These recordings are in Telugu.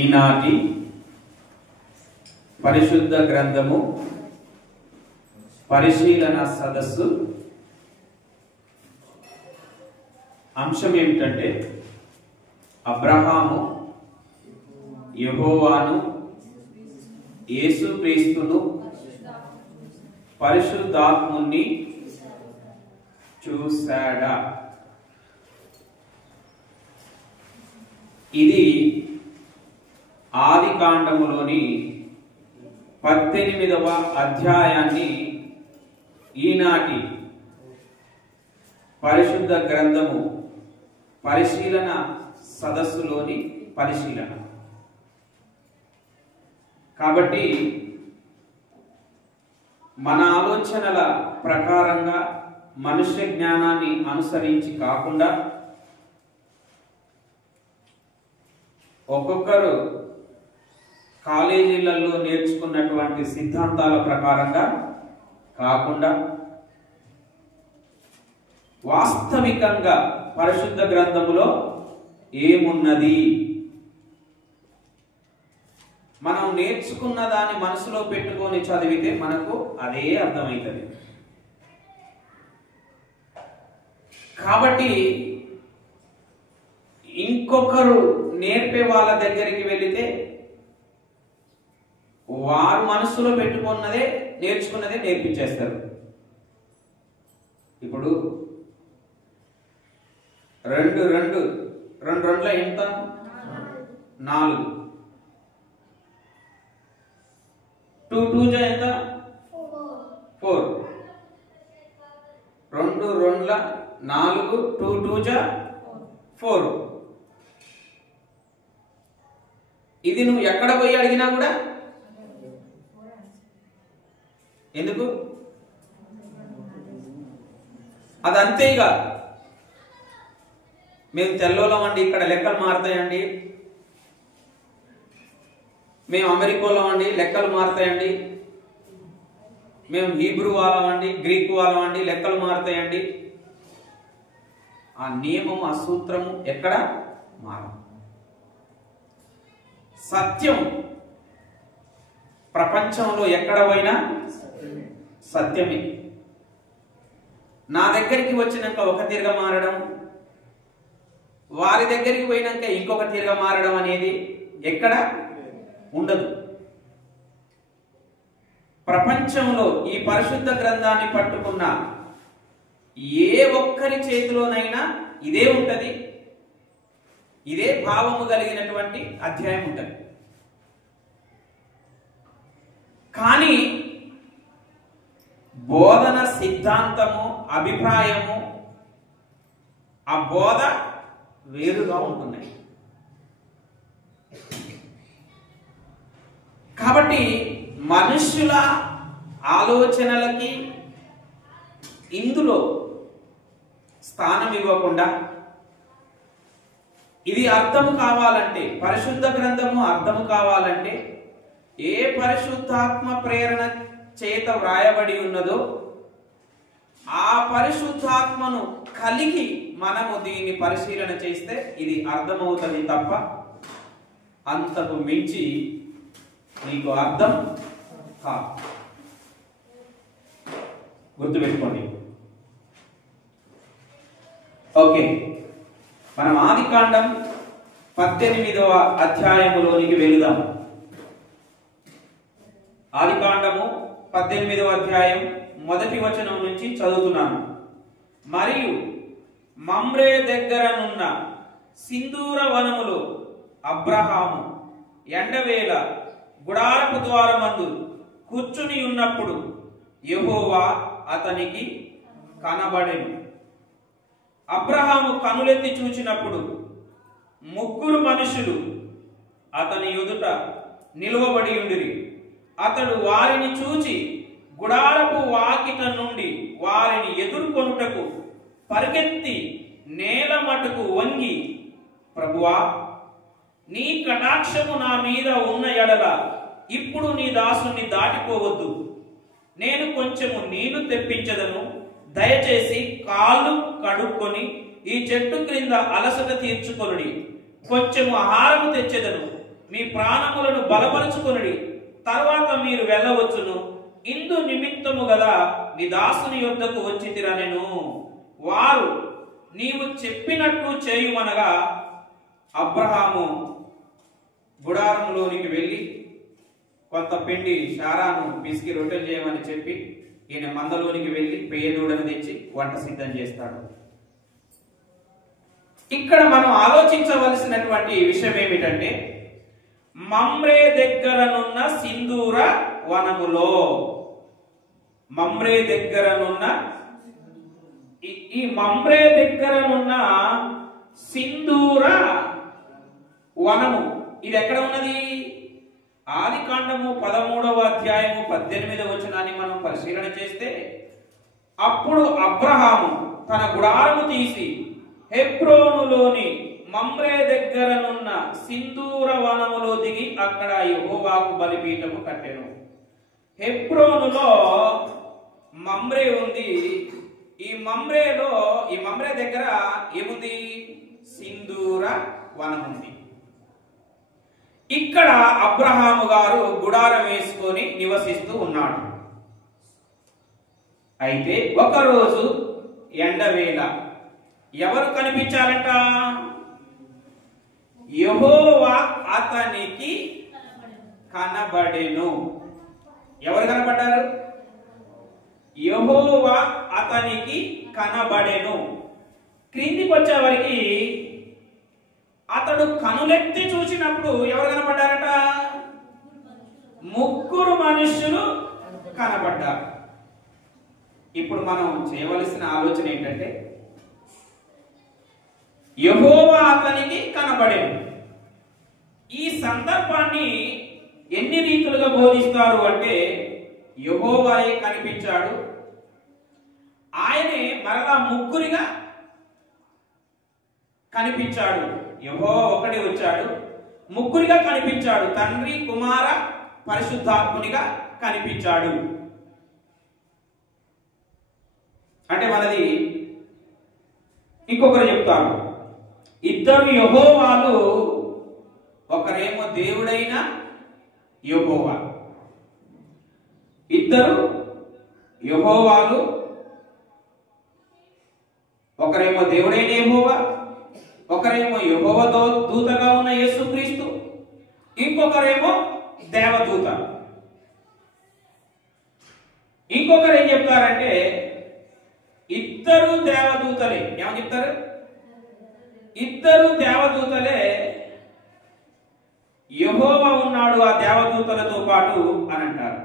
ఈనాటి పరిశుద్ధ గ్రంథము పరిశీలన సదస్సు అంశం ఏమిటంటే అబ్రహాము యెహోవాను యేసుక్రీస్తును పరిశుద్ధాత్ముని చూశాడా. ఇది ఆదికాండములోని 18వ అధ్యాయాన్ని ఈనాటి పరిశుద్ధ గ్రంథము పరిశీలన సదస్సులోని పరిశీలన. కాబట్టి మన ఆలోచనల ప్రకారంగా మనుష్య జ్ఞానాన్ని అనుసరించి కాకుండా ఒక్కొక్కరు కాలేజీలలో నేర్చుకున్నటువంటి సిద్ధాంతాల ప్రకారంగా కాకుండా వాస్తవికంగా పరిశుద్ధ గ్రంథములో ఏమున్నది, మనం నేర్చుకున్న దాన్ని మనసులో పెట్టుకొని చదివితే మనకు అదే అర్థమవుతుంది. కాబట్టి ఇంకొకరు నేర్పే వాళ్ళ దగ్గరికి వెళితే వారు మనసులో పెట్టుకున్నదే నేర్చుకున్నదే నేర్పించేస్తారు. ఇప్పుడు రెండు రెండుల ఎంత? 4. 2 2 ఎంత? 4. 2 2 4 2 2 4. ఇది నువ్వు ఎక్కడ పోయి అడిగినా కూడా ఎందుకు అదంతే. ఇక మేము తెల్లోలం అండి, ఇక్కడ లెక్కలు మారుతాయండి, మేము అమెరికాలో అండి లెక్కలు మారుతాయండి, మేము హీబ్రూ వాళ్ళం అండి, గ్రీకు వాళ్ళం అండి, లెక్కలు మారుతాయండి. ఆ నియమం ఆ సూత్రము ఎక్కడ మారు. సత్యం ప్రపంచంలో ఎక్కడ పోయినా సత్యమే. నా దగ్గరికి వచ్చినాక ఒక తీరుగా మారడం, వారి దగ్గరికి పోయినాక ఇంకొక తీరుగా మారడం అనేది ఎక్కడ ఉండదు. ప్రపంచంలో ఈ పరిశుద్ధ గ్రంథాన్ని పట్టుకున్న ఏ ఒక్కరి చేతిలోనైనా ఇదే ఉంటది, ఇదే భావము కలిగినటువంటి అధ్యాయం ఉంటది. కానీ బోధన సిద్ధాంతము, అభిప్రాయము, ఆ బోధ వేరుగా ఉంటున్నాయి. కాబట్టి మనుష్యుల ఆలోచనలకి ఇందులో స్థానం ఇవ్వకుండా, ఇది అర్థము కావాలంటే, పరిశుద్ధ గ్రంథము అర్థము కావాలంటే ఏ పరిశుద్ధాత్మ ప్రేరణ చేత వ్రాయబడి ఉన్నదో ఆ పరిశుద్ధాత్మను కలిగి మనము దీన్ని పరిశీలన చేస్తే ఇది అర్థమవుతుంది తప్ప అంతకు మించి నీకు అర్థం కాదు. గుర్తుపెట్టుకోండి. ఓకే, మనం ఆదికాండం 18వ అధ్యాయములోనికి వెళుదాం. ఆదికాండము 18వ అధ్యాయం 1వ వచనం నుంచి చదువుతున్నాను. మరియు మమ్రే దగ్గరనున్న సింధూర వనములో అబ్రహాము ఎండవేళ గుడారపు ద్వారమందు కూర్చుని ఉన్నప్పుడు యెహోవా అతనికి కనబడెను. అబ్రహాము కనులెత్తి చూచినప్పుడు 3 మనుషులు అతని ఎదుట నిలువబడి ఉండిరి. అతడు వారిని చూచి గుడారపు వాకిట నుండి వారిని ఎదుర్కొనుటకు పరిగెత్తి నేల మటుకు వంగి, ప్రభువా, నీ కటాక్షము నా మీద ఉన్న ఎడల ఇప్పుడు నీ దాసుని దాటిపోవద్దు. నేను కొంచెము నీళ్లు తెప్పించదను, దయచేసి కాళ్ళు కడుక్కొని ఈ చెట్టు క్రింద అలసట తీర్చుకొనుడి. కొంచెము ఆహారము తెచ్చెదను, మీ ప్రాణములను బలపరుచుకొనుడి, తర్వాత మీరు వెళ్ళవచ్చును. ఇందు నిమిత్తము గదా నీ దాసుని యొద్దకు వచ్చితిరనెను. వారు నీవు చెప్పినట్లు చేయుమనగా అబ్రహాము గుడారంలోనికి వెళ్ళి కొంత పిండి శారాను పిసికి రొట్టెలు చేయమని చెప్పి ఈయన మందలోనికి వెళ్ళి పేదూడను తెచ్చి వంట సిద్ధం చేస్తాడు. ఇక్కడ మనం ఆలోచించవలసినటువంటి విషయం ఏమిటంటే, మమ్రే దగ్గరనున్న సింధూర వనములో, మమ్రే దగ్గరనున్న ఈ మమ్రే దగ్గరనున్న సింధూర వనము ఇది ఎక్కడ ఉన్నది? ఆదికాండము 13వ అధ్యాయము 18వ వచనాన్ని మనం పరిశీలన చేస్తే, అప్పుడు అబ్రహాము తన గుడారము తీసి హెబ్రోనులోని మమ్రే దగ్గరనున్న సింధూర వనములో దిగి అక్కడ యెహోవాకు బలిపీఠము కట్టెను. హెబ్రోనులో మమ్రే ఉంది. ఈ మమ్రే దగ్గర ఏముంది? సింధూర వనం ఉంది. ఇక్కడ అబ్రహాము గారు గుడారం వేసుకొని నివసిస్తూ ఉన్నాడు. అయితే ఒకరోజు ఎండవేళ ఎవరు కనిపించారంట? యెహోవా అతనికి కనబడెను. ఎవరు కనబడ్డారు? యెహోవా అతనికి కనబడెను. క్రిందికి వచ్చేవారికి అతడు కనులెత్తి చూసినప్పుడు ఎవరు కనబడ్డారట? ముగ్గురు మనుషులు కనబడ్డారు. ఇప్పుడు మనం చేయవలసిన ఆలోచన ఏంటంటే, యెహోవా అతనికి కనబడెను. ఈ సందర్భాన్ని ఎన్ని రీతులుగా బోధిస్తారు అంటే, యెహోవాయే కనిపించాడు, ఆయనే మరలా ముగ్గురిగా కనిపించాడు. యెహోవా ఒకడే వచ్చాడు, ముగ్గురిగా కనిపించాడు. తండ్రి, కుమార, పరిశుద్ధాత్మునిగా కనిపించాడు. అంటే మనది ఇంకొకరు చెప్తారు, ఇద్దరు యెహోవాలు, ఒకరేమో దేవుడైన యెహోవా. ఇద్దరు యెహోవాలు, ఒకరేమో దేవుడైన యెహోవా, ఒకరేమో యెహోవా దూతగా ఉన్న యేసుక్రీస్తు, ఇంకొకరేమో దేవదూత. ఇంకొకరు ఏం చెప్తారంటే, ఇద్దరు దేవదూతలే. ఏమని చెప్తారు? ఇద్దరు దేవదూతలే, యెహోవా ఉన్నాడు ఆ దేవదూతలతో పాటు అని అంటారు.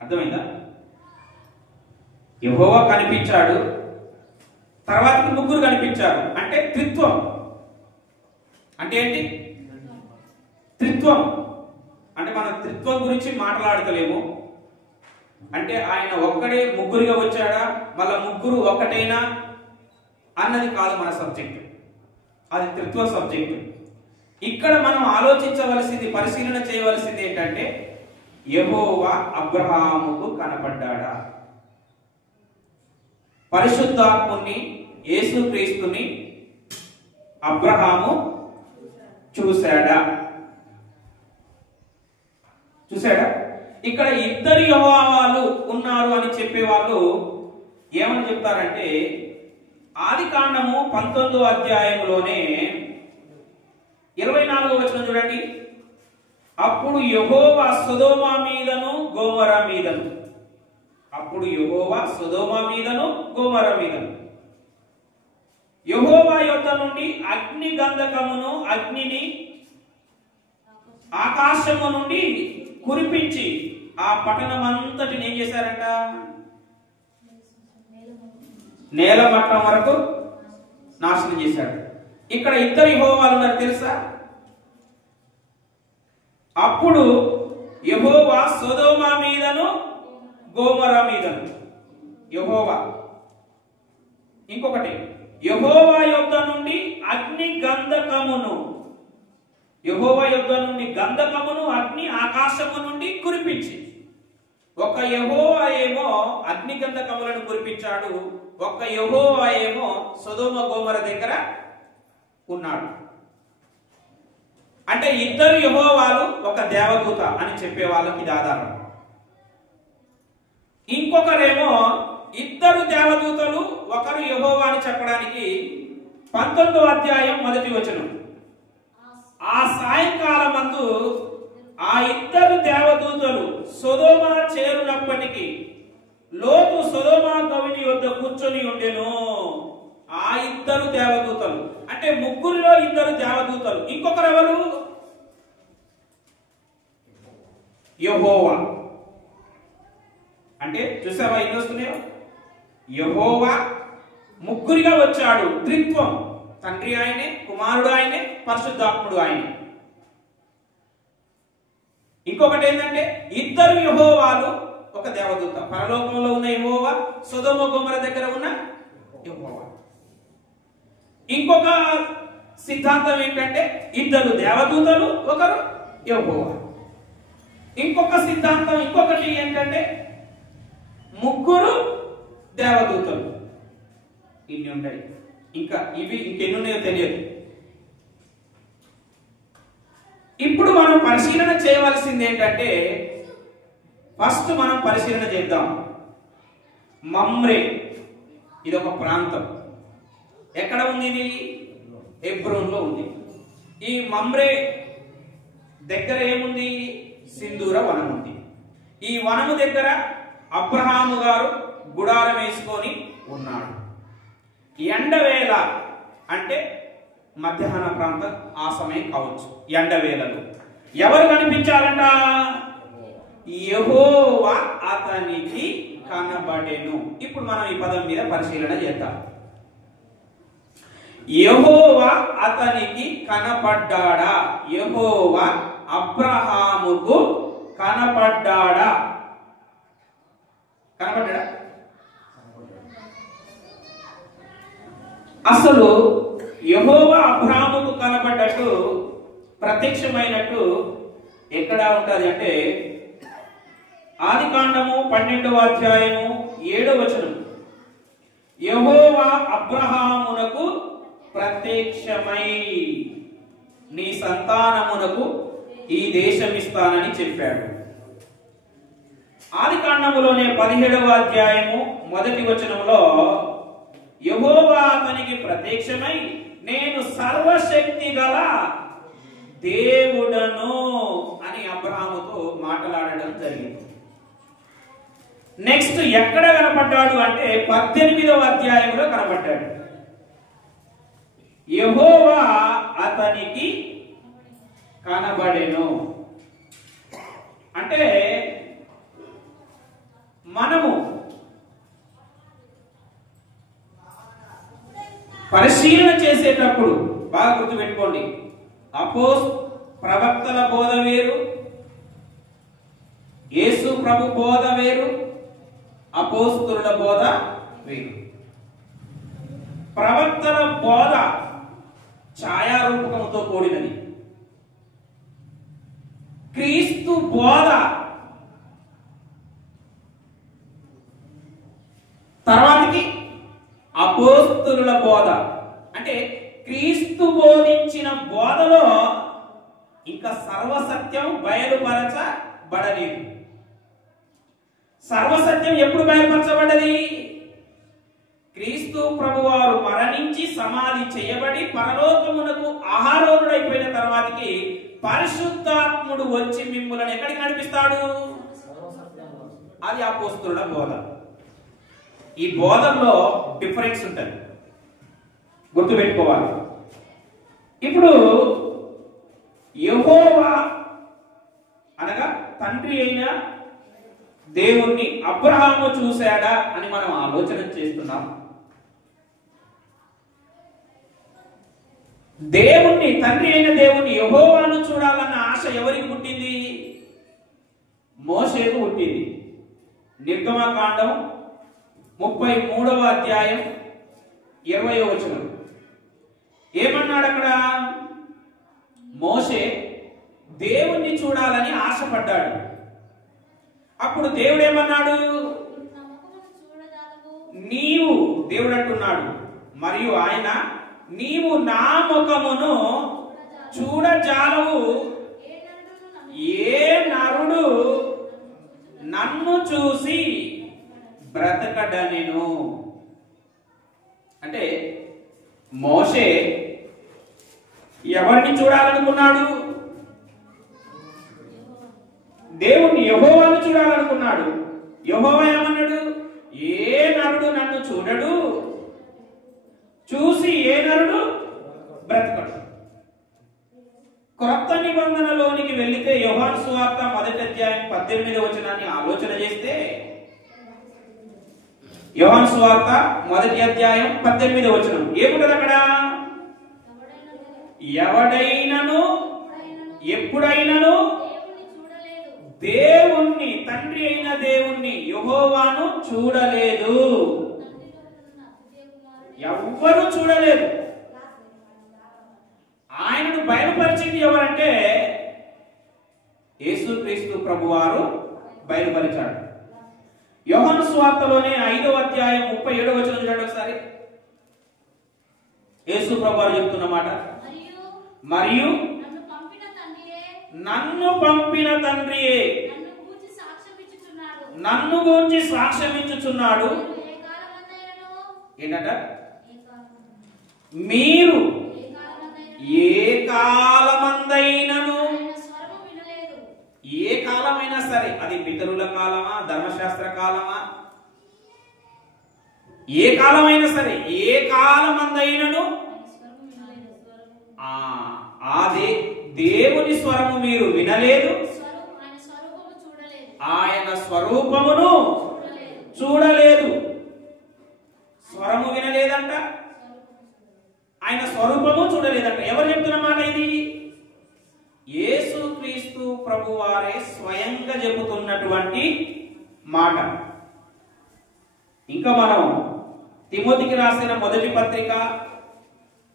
అర్థమైందా? యెహోవా కనిపించాడు, తర్వాత ముగ్గురు కనిపించారు. అంటే త్రిత్వం. అంటే ఏంటి? త్రిత్వం అంటే మనం త్రిత్వం గురించి మాట్లాడతలేము. అంటే ఆయన ఒక్కడే ముగ్గురుగా వచ్చాడా, మళ్ళా ముగ్గురు ఒక్కటేనా అన్నది కాదు మన సబ్జెక్ట్. అది త్రిత్వ సబ్జెక్ట్. ఇక్కడ మనం ఆలోచించవలసింది, పరిశీలన చేయవలసింది ఏంటంటే, యెహోవా అబ్రహాముకు కనపడ్డాడా? పరిశుద్ధాత్ముని, యేసుక్రీస్తుని అబ్రహాము చూశాడా? ఇక్కడ ఇద్దరు యెహోవాలు ఉన్నారు అని చెప్పేవాళ్ళు ఏమని చెప్తారంటే, ఆదికాండము 19వ అధ్యాయంలోనే 24వ వచనం చూడండి. అప్పుడు యెహోవా సొదొమ మీదను గొమొర్రా మీదను, అప్పుడు యెహోవా సొదొమ మీదను గొమొర్రా మీదను యెహోవా యొద్ద నుండి అగ్ని గంధకమును, అగ్నిని ఆకాశము నుండి కురిపించి ఆ పట్టణమంతటిని ఏం చేశారంట? నేల మట్టం వరకు నాశనం చేశాడు. ఇక్కడ ఇద్దరు యెహోవాలు ఉన్నారు తెలుసా? అప్పుడు యెహోవా సొదొమ మీదను గొమొర్రా మీదను యెహోవా. ఇంకొకటి, యెహోవా యొద్ద నుండి అగ్ని గంధకమును, యెహోవా యొద్ద నుండి గంధకమును, అగ్ని ఆకాశము నుండి కురిపించి. ఒక యెహోవా ఏమో అగ్ని గంధకములను కురిపించాడు, ఒక యెహోవా ఏమో సొదొమ గొమొర్రా దగ్గర ఉన్నాడు. అంటే ఇద్దరు యెహోవాలు ఒక దేవదూత అని చెప్పే వాళ్ళకి ఇది ఆధారం. ఇంకొకరేమో ఇద్దరు దేవదూతలు ఒకరు యెహోవా అని చెప్పడానికి 19వ అధ్యాయం 1వ వచనం. ఆ సాయంకాలమందు ఆ ఇద్దరు దేవదూతలు సొదొమ చేరునప్పటికీ లోతు సొదొమ గవిని వద్ద కూర్చొని ఉండెను. ఆ ఇద్దరు దేవదూతలు అంటే ముగ్గురిలో ఇద్దరు దేవదూతలు. ఇంకొకరు ఎవరు? యెహోవా. అంటే చూసావా ఎన్ని వస్తున్నాయో? యెహోవా ముగ్గురిగా వచ్చాడు. త్రిత్వం, తండ్రి ఆయనే, కుమారుడు ఆయనే, పరిశుద్ధాత్ముడు ఆయనే. ఇంకొకటి ఏంటంటే ఇద్దరు యెహోవాలు ఒక దేవదూత. పరలోకంలో ఉన్న యెహోవా, సొదొమ గొమొర్రా దగ్గర ఉన్న యెహోవా. ఇంకొక సిద్ధాంతం ఏంటంటే ఇద్దరు దేవదూతలు ఒకరు యెహోవా. ఇంకొక సిద్ధాంతం ఇంకొకటి ఏంటంటే ముగ్గురు దేవదూతలు. ఇన్ని ఉంటాయి. ఇంకా ఇవి ఇంకెన్ని ఉన్నాయో తెలియదు. ఇప్పుడు మనం పరిశీలన చేయవలసింది ఏంటంటే ఫస్ట్ మనం పరిశీలన చేద్దాం. మమ్రే ఇది ఒక ప్రాంతం. ఎక్కడ ఉంది ఇది? హెబ్రోన్లో ఉంది. ఈ మమ్రే దగ్గర ఏముంది? సింధూర వనం ఉంది. ఈ వనము దగ్గర అబ్రహాము గారు గుడారం వేసుకొని ఉన్నాడు. ఎండవేళ అంటే మధ్యాహ్న ప్రాంతం ఆ సమయం కావచ్చు. ఎండవేళలో ఎవరు కనిపించాలంట? యెహోవా అతనికి కనబడెను. ఇప్పుడు మనం ఈ పదం మీద పరిశీలన చేద్దాం. యెహోవా అతనికి కనపడ్డాడా? యెహోవా అబ్రహాముకు కనపడ్డాడా? కనపడ్డాడా? అసలు యెహోవా అబ్రహాముకు కనపడ్డట్టు ప్రత్యక్షమైనట్టు ఎక్కడ ఉంటుంది అంటే ఆదికాండము 12వ అధ్యాయము 7వ వచనం. యెహోవా అబ్రహామునకు ప్రత్యక్షమై నీ సంతానమునకు ఈ దేశం ఇస్తానని చెప్పాడు. ఆదికాండములోనే 17వ అధ్యాయము 1వ వచనంలో యెహోవా అతనికి ప్రత్యక్షమై నేను సర్వశక్తి గల దేవుడను అని అబ్రహాముతో మాట్లాడడం జరిగింది. నెక్స్ట్ ఎక్కడ కనపడ్డాడు అంటే 18వ అధ్యాయంలో కనపడ్డాడు. యెహోవా అతనికి కనబడెను. అంటే మనము పరిశీలన చేసేటప్పుడు బాగా గుర్తుపెట్టుకోండి, ప్రవక్తల బోధ వేరు, యేసు ప్రభు బోధ వేరు, అపోస్తుల బోధ వేరు. ప్రవక్తల బోధ ఛాయారూపకంతో కూడినది. క్రీస్తు బోధ తర్వాతకి అపోస్తుల బోధ. అంటే క్రీస్తు బోధించిన బోధలో ఇంకా సర్వసత్యం బయలుపరచబడలేదు. సర్వసత్యం ఎప్పుడు బయలుపరచబడ్డది? క్రీస్తు ప్రభువారు మరణించి సమాధి చేయబడి పరలోకమునకు ఆహారోనుడైపోయిన తర్వాతకి పరిశుద్ధాత్ముడు వచ్చి మిమ్ములను ఎక్కడికి నడిపిస్తాడు? అది అపోస్తుల బోధ. ఈ బోధల్లో డిఫరెన్స్ ఉంటుంది, గుర్తుపెట్టుకోవాలి. ఇప్పుడు యెహోవా అనగా తండ్రి అయిన దేవుణ్ణి అబ్రహాము చూశాడా అని మనం ఆలోచన చేస్తున్నాం. దేవుణ్ణి, తండ్రి అయిన దేవుణ్ణి, యెహోవాను చూడాలన్న ఆశ ఎవరికి పుట్టింది? మోషేకు పుట్టింది. నిర్గమకాండం 33వ అధ్యాయం 20వ వచనం ఏమన్నాడు అక్కడ? మోషే దేవుణ్ణి చూడాలని ఆశపడ్డాడు. అప్పుడు దేవుడు ఏమన్నాడు? నీవు, దేవుడు అంటున్నాడు, మరియు ఆయన నీవు నా ముఖమును చూడజాలవు ఏ నరుడు నన్ను చూసి బ్రతకడనెను. అంటే మోషే ఎవరిని చూడాలనుకున్నాడు? దేవుణ్ణి, యెహోవాను చూడాలనుకున్నాడు. యెహోవా ఏమన్నాడు? ఏ నరుడు నన్ను చూడడు, చూసి ఏ నరుడు బ్రతకడు. క్రొత్త నిబంధనలోనికి వెళ్లితే యోహాను సువార్త 1వ అధ్యాయం 18వ వచనాన్ని ఆలోచన చేస్తే, యోహాను సువార్త 1వ అధ్యాయం 18వ వచనం ఏముంటది అక్కడ? ఎవడైనను ఎప్పుడైనను దేవుణ్ణి, తండ్రి అయిన దేవుణ్ణి, యెహోవాను చూడలేదు. ఎవ్వరూ చూడలేదు. ఆయనను బయలుపరిచింది ఎవరంటే యేసుక్రీస్తు ప్రభువారు బయలుపరిచాడు. యోహాను సువార్తలోనే 5వ అధ్యాయం 37వ వచనం చూడండి ఒకసారి. యేసు ప్రభువారు చెప్తున్న మాట, మరియు నన్ను పంపిన తండ్రియే నన్ను గూర్చి సాక్ష్యమిచ్చుచున్నాడు. ఏంటంట? మీరు ఏ కాలమందైనను, ఏ కాలమైనా సరే, అది పితరుల కాలమా, ధర్మశాస్త్ర కాలమా, ఏ కాలమైనా సరే, ఏ కాలమందైనను అదే దేవుని స్వరము మీరు వినలేదు, ఆయన స్వరూపమును చూడలేదు. స్వరము వినలేదంట, ఆయన స్వరూపము చూడలేదంట. ఎవరు చెప్తున్న మాట ఇది? యేసుక్రీస్తు ప్రభువారే స్వయంగా చెబుతున్నటువంటి మాట. ఇంకా మనం తిమోతికి రాసిన మొదటి పత్రిక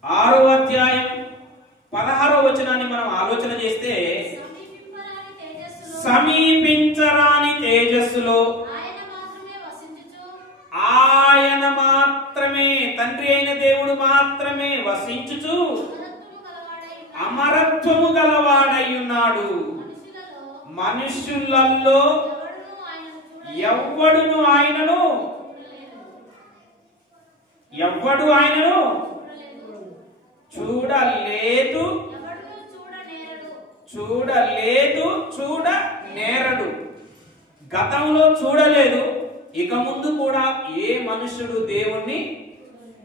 6వ అధ్యాయం 16వ వచనాన్ని మనం ఆలోచన చేస్తే, సమీపించరాని తేజస్సులో ఆయన మాత్రమే, తండ్రి అయిన దేవుడు మాత్రమే వసించుచు అమరత్వము గలవాడై ఉన్నాడు. మనుషులలో ఎవ్వడు ఆయనను చూడలేదు, చూడనేరడు. గతంలో చూడలేదు, ఇక ముందు కూడా ఏ మనుషుడు దేవుణ్ణి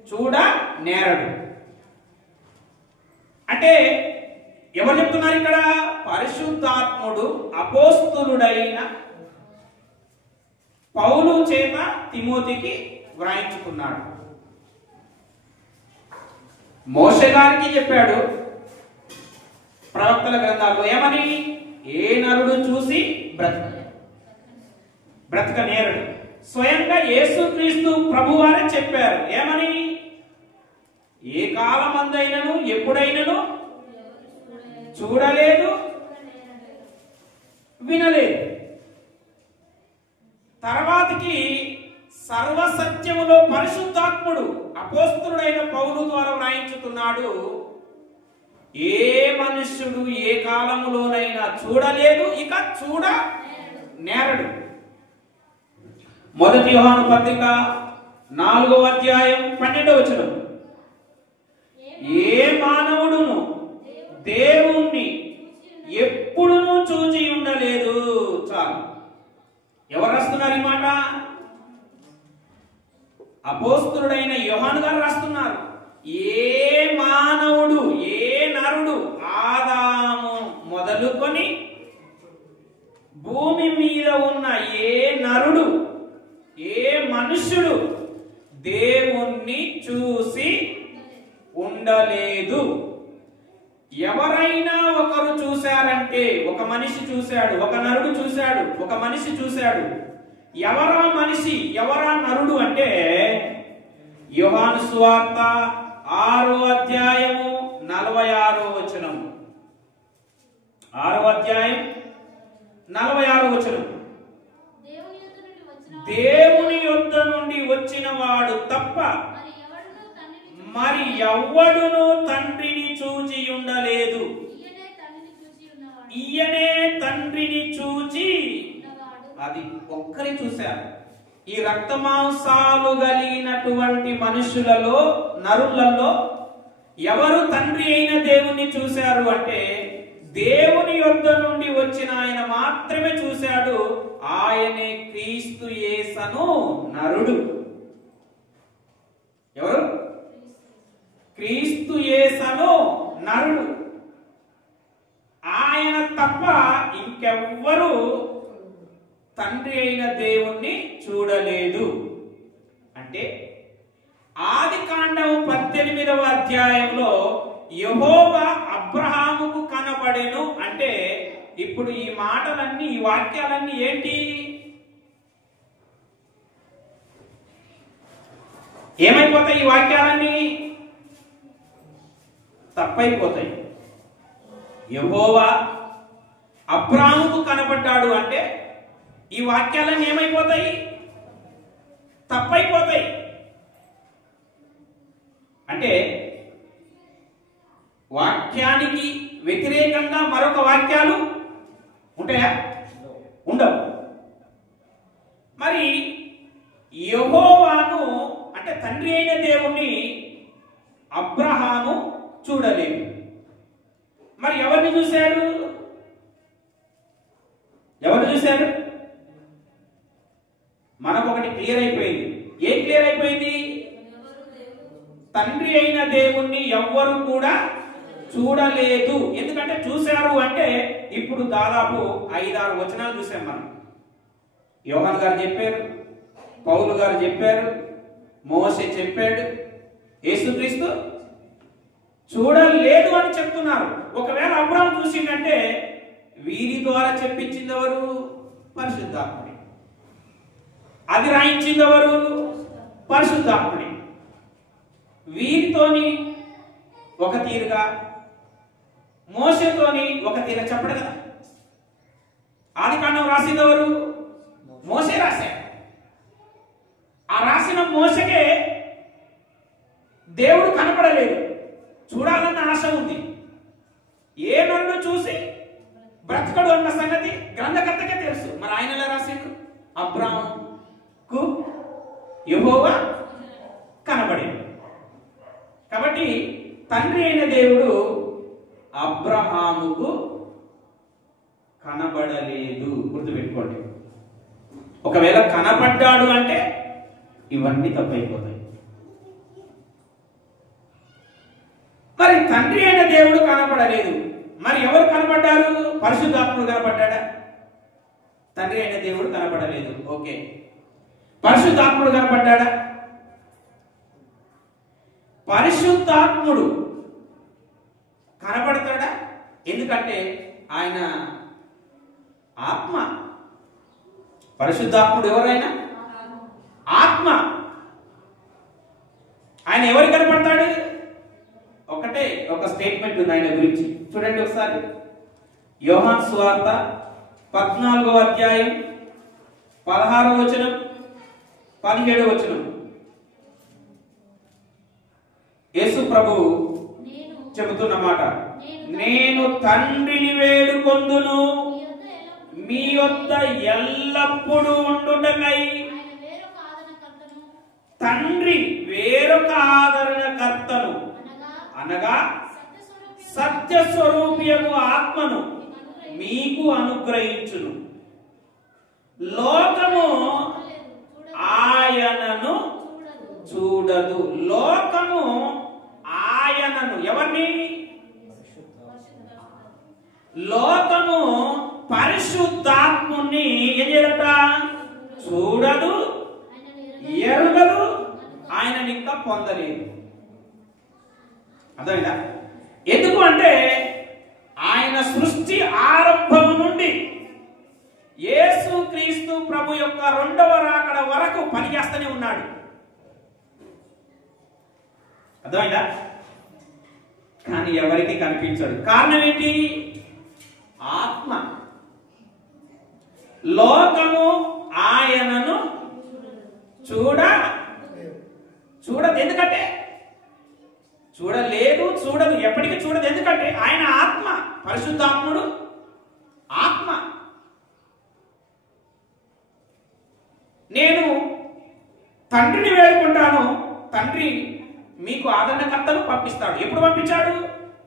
చూడనేరడు. అంటే ఎవరు చెప్తున్నారు ఇక్కడ? పరిశుద్ధాత్ముడు అపోస్తులుడైన పౌలు చేత తిమోతికి వ్రాయించుకున్నాడు. మోషే గారికి చెప్పాడు ప్రవక్తల గ్రంథాల్లో ఏమని? ఏ నరుడు చూసి బ్రతకనేరడు. స్వయంగా యేసుక్రీస్తు ప్రభువారే చెప్పారు ఏమని? ఏ కాలమందైనను ఎప్పుడైనను చూడలేదు, వినలేదు. తర్వాతకి సర్వసత్యములో పరిశుద్ధాత్ముడు అపోస్తులుడైన పౌలు ద్వారా వ్రాయించుతున్నాడు, ఏ మనుష్యుడు ఏ కాలములోనైనా చూడలేదు, ఇక చూడనేరడు. మొదటి యోహాను పత్రిక 4వ అధ్యాయం 12వ వచనం, ఏ మానవుడును దేవుణ్ణి ఎప్పుడునూ చూచి ఉండలేదు. చాలు. ఎవరు రాస్తున్నారు ఈ మాట? అపోస్తులుడైన యోహాను గారు రాస్తున్నారు. ఏ మానవుడు, ఏ నరుడు, ఆదాము మొదలుకొని భూమి మీద ఉన్న ఏ నరుడు, ఏ మనుష్యుడు దేవుణ్ణి చూసి ఉండలేదు. ఎవరైనా ఒకరు చూశారంటే, ఒక మనిషి చూశాడు, ఒక నరుడు చూశాడు, ఒక మనిషి చూశాడు. ఎవరా మనిషి, ఎవరా నరుడు అంటే యోహాను సువార్త 6వ అధ్యాయము 46వ వచనం. 6వ అధ్యాయం 46వ వచనం, దేవుని యొద్ద నుండి వచ్చిన వాడు తప్ప మరి ఎవ్వడును తండ్రిని చూచి ఉండలేదు. ఈయనే తండ్రిని చూచి, అది ఒక్కరి చూశారు. ఈ రక్తమాంసాలు కలిగినటువంటి మనుషులలో, నరులలో ఎవరు తండ్రి అయిన దేవుణ్ణి చూశారు అంటే దేవుని యొద్ద నుండి వచ్చిన ఆయన మాత్రమే చూశాడు. ఆయనే క్రీస్తు యేసను నరుడు. ఎవరు? క్రీస్తు యేసను నరుడు. ఆయన తప్ప ఇంకెవ్వరు తండ్రి అయిన దేవుణ్ణి చూడలేదు. అంటే ఆదికాండము 18వ అధ్యాయంలో యెహోవా అబ్రహాముకు కనబడెను అంటే ఇప్పుడు ఈ మాటలన్నీ, ఈ వాక్యాలన్నీ ఏంటి? ఏమైపోతాయి? ఈ వాక్యాలన్నీ తప్పైపోతాయి. యెహోవా అబ్రహాముకు కనబడ్డాడు అంటే ఈ వాక్యాలన్నీ ఏమైపోతాయి? తప్పైపోతాయి. అంటే వాక్యానికి వ్యతిరేకంగా మరొక వాక్యాలు ఉంటాయా? ఉండవు. మరి యెహోవాను అంటే తండ్రి అయిన దేవుణ్ణి అబ్రహాము చూడలేదు. మరి ఎవరిని చూశాడు? ఎవరిని చూశాడు? మనకు ఒకటి క్లియర్ అయిపోయింది. ఏం క్లియర్ అయిపోయింది? తండ్రి అయిన దేవుణ్ణి ఎవ్వరు కూడా చూడలేదు. ఎందుకంటే చూశారు అంటే ఇప్పుడు దాదాపు 5-6 వచనాలు చూసాం మనం. యోహాను గారు చెప్పారు, పౌలు గారు చెప్పారు, మోషే చెప్పాడు, యేసుక్రీస్తు చూడలేదు అని చెప్తున్నారు. ఒకవేళ అబ్రహాము చూసిందంటే వీరి ద్వారా చెప్పించింది ఎవరు? పరిశుద్ధాత్ముడే. అది రాయించింది ఎవరు? పరిశుద్ధాత్ముడే. వీరితోని ఒక తీరుగా, మోషేతోని ఒక తీరుగా చెప్పడు కదా. ఆదికాండం రాసింది ఎవరు? మోషే రాశాడు. ఆ రాసిన మోషకే దేవుడు కనపడలేదు. చూడాలన్న ఆశ ఉంది. ఏ నన్ను చూసి బ్రతకడు అన్న సంగతి గ్రంథకర్తకే తెలుసు. మరి ఆయన ఎలా రాసిండు? అబ్రహాముకు యెహోవా కనబడింది. కాబట్టి తండ్రి అయిన దేవుడు అబ్రహాముకు కనబడలేదు. గుర్తుపెట్టుకోండి. ఒకవేళ కనబడ్డాడు అంటే ఇవన్నీ తప్పైపోతాయి. మరి తండ్రి అయిన దేవుడు కనబడలేదు. మరి ఎవరు కనబడ్డారు? పరిశుద్ధాత్ముడు కనబడ్డాడా? తండ్రి అయిన దేవుడు కనబడలేదు. ఓకే. పరిశుద్ధాత్ముడు కనబడ్డాడా? పరిశుద్ధాత్ముడు కనబడతాడా? ఎందుకంటే ఆయన ఆత్మ. పరిశుద్ధాత్ముడు ఎవరైనా ఆత్మ. ఆయన ఎవరు కనపడతాడు? ఒకటే ఒక స్టేట్మెంట్ ఉంది ఆయన గురించి. చూడండి ఒకసారి. యోహాను సువార్త 14వ అధ్యాయం 16వ వచనం 17వ వచనం. యేసు ప్రభు చెబుతున్న మాట, నేను తండ్రిని వేడుకొందును, మీ యొద్ద ఎల్లప్పుడూ ఉండుటకై. తండ్రి వేరొక ఆదరణకర్తను అనగా సత్య స్వరూపియగు ఆత్మను మీకు అనుగ్రహించును. లోకము ఆయనను చూడదు. లోకము ఆయనను, ఎవరిని? లోకము పరిశుద్ధాత్ముని ఏం చేయట? చూడదు, ఎరుగదు, ఆయనని ఇంకా పొందలేదు. అర్థమైందా? ఎందుకు అంటే ఆయన సృష్టి ఆరంభం నుండి యేసుక్రీస్తు ప్రభు యొక్క 2వ రాకడ వరకు పనిచేస్తూనే ఉన్నాడు. అర్థమైందా? కానీ ఎవరికి కనిపించడు. కారణం ఏంటి? ఆత్మ. లోకము ఆయనను చూడదు. ఎందుకంటే చూడలేదు, చూడదు, ఎప్పటికీ చూడదు. ఎందుకంటే ఆయన ఆత్మ, పరిశుద్ధాత్ముడు తండ్రిని వేడుకుంటాను, తండ్రి మీకు ఆదరణకర్తను పంపిస్తాడు. ఎప్పుడు పంపించాడు?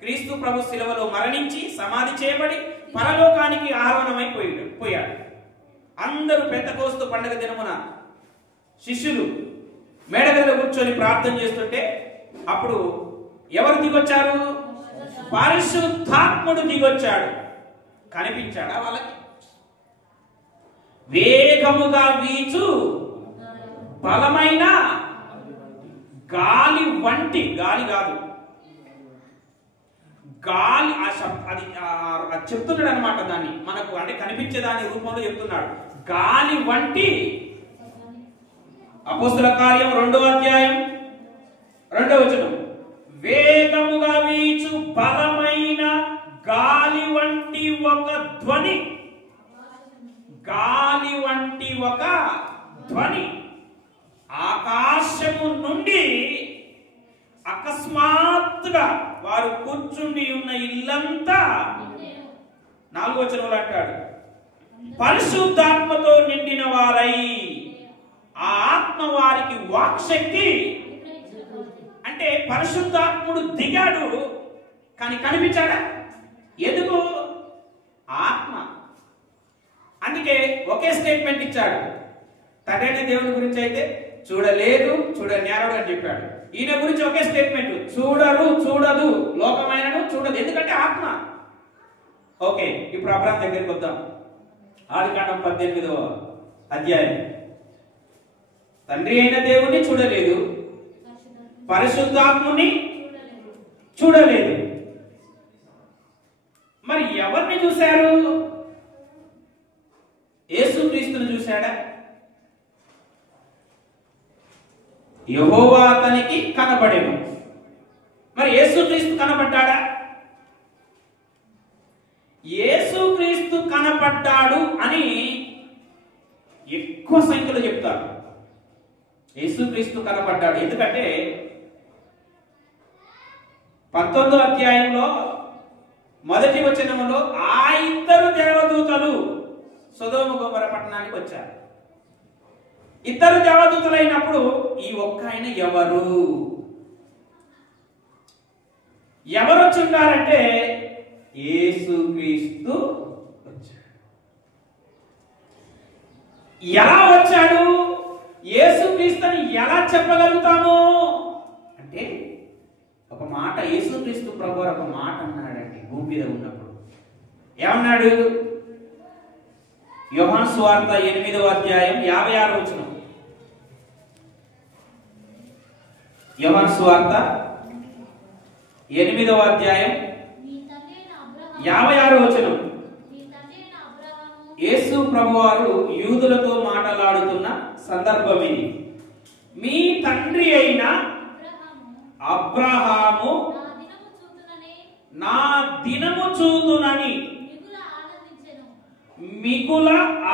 క్రీస్తు ప్రభు శిలువలో మరణించి సమాధి చేయబడి పరలోకానికి ఆహ్వానమైపోయాడు. అందరూ పెంతెకోస్తు పండుగ దినమున శిష్యులు మేడగదిలో కూర్చొని ప్రార్థన చేస్తుంటే అప్పుడు ఎవరు దిగొచ్చారు? పరిశుద్ధాత్ముడు దిగొచ్చాడు. కనిపించాడా వాళ్ళకి? వేగముగా వీచు బలమైన గాలి వంటి, గాలి కాదు, గాలి అది చెప్తున్నాడు అనమాట. దాన్ని మనకు అంటే కనిపించే దాని రూపంలో చెప్తున్నాడు. గాలి వంటి. అపోస్తల కార్యం 2వ అధ్యాయం 2వ వచనం, వేగముగా వీచు బలమైన గాలి వంటి ఒక ధ్వని, గాలి వంటి ఒక ధ్వని ఆకాశము నుండి అకస్మాత్తుగా వారు కూర్చుండి ఉన్న ఇల్లంతా, 4వ వచనంలో అంటాడు, పరిశుద్ధాత్మతో నిండిన వారై ఆ ఆత్మ వారికి వాక్శక్తి. అంటే పరిశుద్ధాత్ముడు దిగాడు కానీ కనిపించాడా? ఎందుకు? ఆత్మ. అందుకే ఒకే స్టేట్మెంట్ ఇచ్చాడు. తండ్రి దేవుని గురించి అయితే చూడలేదు, చూడనేరడు అని చెప్పాడు. ఈయన గురించి ఒకే స్టేట్మెంట్, చూడరు, చూడదు, లోకమైనను చూడదు. ఎందుకంటే ఆత్మ. ఓకే, ఇప్పుడు అబ్రాహాం దగ్గరికి వద్దాం. ఆదికాండం 18వ అధ్యాయం. తండ్రి అయిన దేవుణ్ణి చూడలేదు, పరిశుద్ధాత్ముని చూడలేదు. మరి ఎవరిని చూశారు? యేసుక్రీస్తుని చూశాడా? యెహోవా అతనికి కనబడెను. మరి యేసుక్రీస్తు కనబడ్డాడా? యేసుక్రీస్తు కనబడ్డాడు అని ఎక్కువ సంఖ్యలో చెప్తారు. యేసుక్రీస్తు కనబడ్డాడు. ఎందుకంటే 19వ అధ్యాయంలో మొదటి వచనంలో ఆ ఇద్దరు దేవదూతలు సొదొమ గొమొర పట్టణానికి వచ్చారు. ఇద్దరు దేవదూతలైనప్పుడు ఈ ఒక్క ఆయన ఎవరు వచ్చున్నారంటే యేసుక్రీస్తు వచ్చాడు. ఎలా వచ్చాడు? యేసుక్రీస్తుని ఎలా చెప్పగలుగుతాము అంటే ఒక మాట, యేసుక్రీస్తు ప్రభువారు ఒక మాట అన్నాడండి భూమి మీద ఉన్నప్పుడు. ఏమన్నాడు? యోహాను సువార్త 8వ అధ్యాయం 56వ వచనం. యోహాను సువార్త 8వ అధ్యాయం 56వ వచనం. యేసు ప్రభువారు యూదులతో మాట్లాడుతున్న సందర్భం ఇది. మీ తండ్రి అయిన అబ్రహాము నా దినము చూతునని మిగుల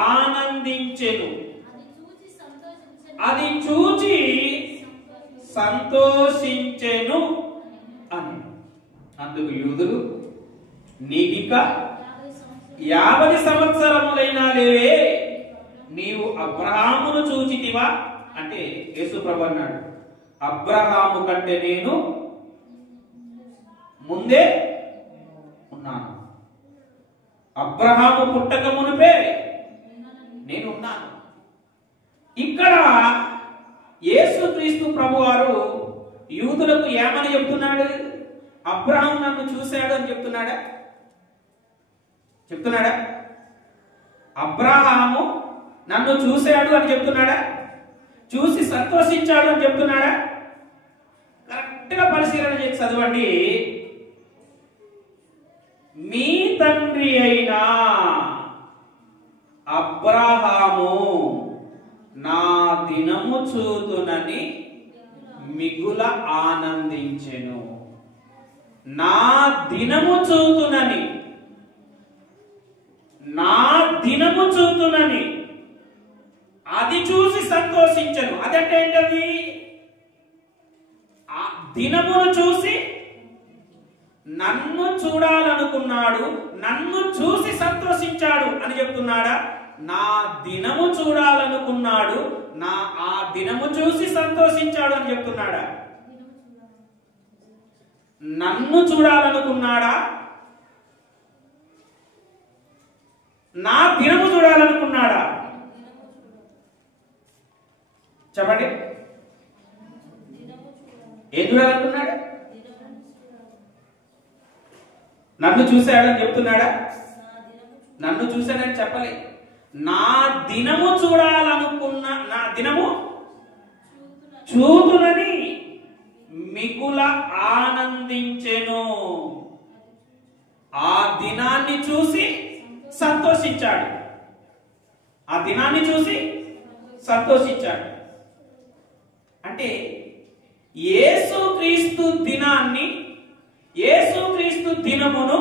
ఆనందించెను, అది చూచి సంతోషించెను అని. అందుకు యూదులు, నీకింకా 50 సంవత్సరములైనా లేవే, నీవు అబ్రహామును చూచితివా అంటే యేసు ప్రభు అన్నాడు, అబ్రహాము కంటే నేను ముందే ఉన్నాను. అబ్రహాము పుట్టక మునిపే నేను ఉన్నాను. ఇక్కడ యేసుక్రీస్తు ప్రభువారు యూదులకు ఏమని చెప్తున్నాడు? అబ్రహాము నన్ను చూశాడు అని చెప్తున్నాడా? అబ్రహాము నన్ను చూశాడు అని చెప్తున్నాడా? చూసి సంతోషించాడు అని చెప్తున్నాడా? కరెక్ట్ గా పరిశీలన చేసి చదవండి. మీ తండ్రి అయిన అబ్రహాము నా దినము చూతునని మిగుల ఆనందించెను. నా దినము చూతునని, నా దినము చూతునని, అది చూసి సంతోషించను. అదంటే ఏంటది? ఆ దినమును చూసి నన్ను చూడాలనుకున్నాడు, నన్ను చూసి సంతోషించాడు అని చెప్తున్నాడా? నా దినము చూడాలనుకున్నాడు, ఆ దినము చూసి సంతోషించాడు అని చెప్తున్నాడా? నన్ను చూడాలనుకున్నాడా? నా దినము చూడాలనుకున్నాడా? చెప్పండి. ఏం చూడాలనుకున్నాడు? నన్ను చూశాడని చెప్తున్నాడా? నన్ను చూశాడని చెప్పలే. నా దినము చూడాలనుకున్న, నా దినము చూతునని మిగుల ఆనందించెను. ఆ దినాన్ని చూసి సంతోషించాడు. ఆ దినాన్ని చూసి సంతోషించాడు. అంటే యేసుక్రీస్తు దినాన్ని, యేసుక్రీస్తు దినమును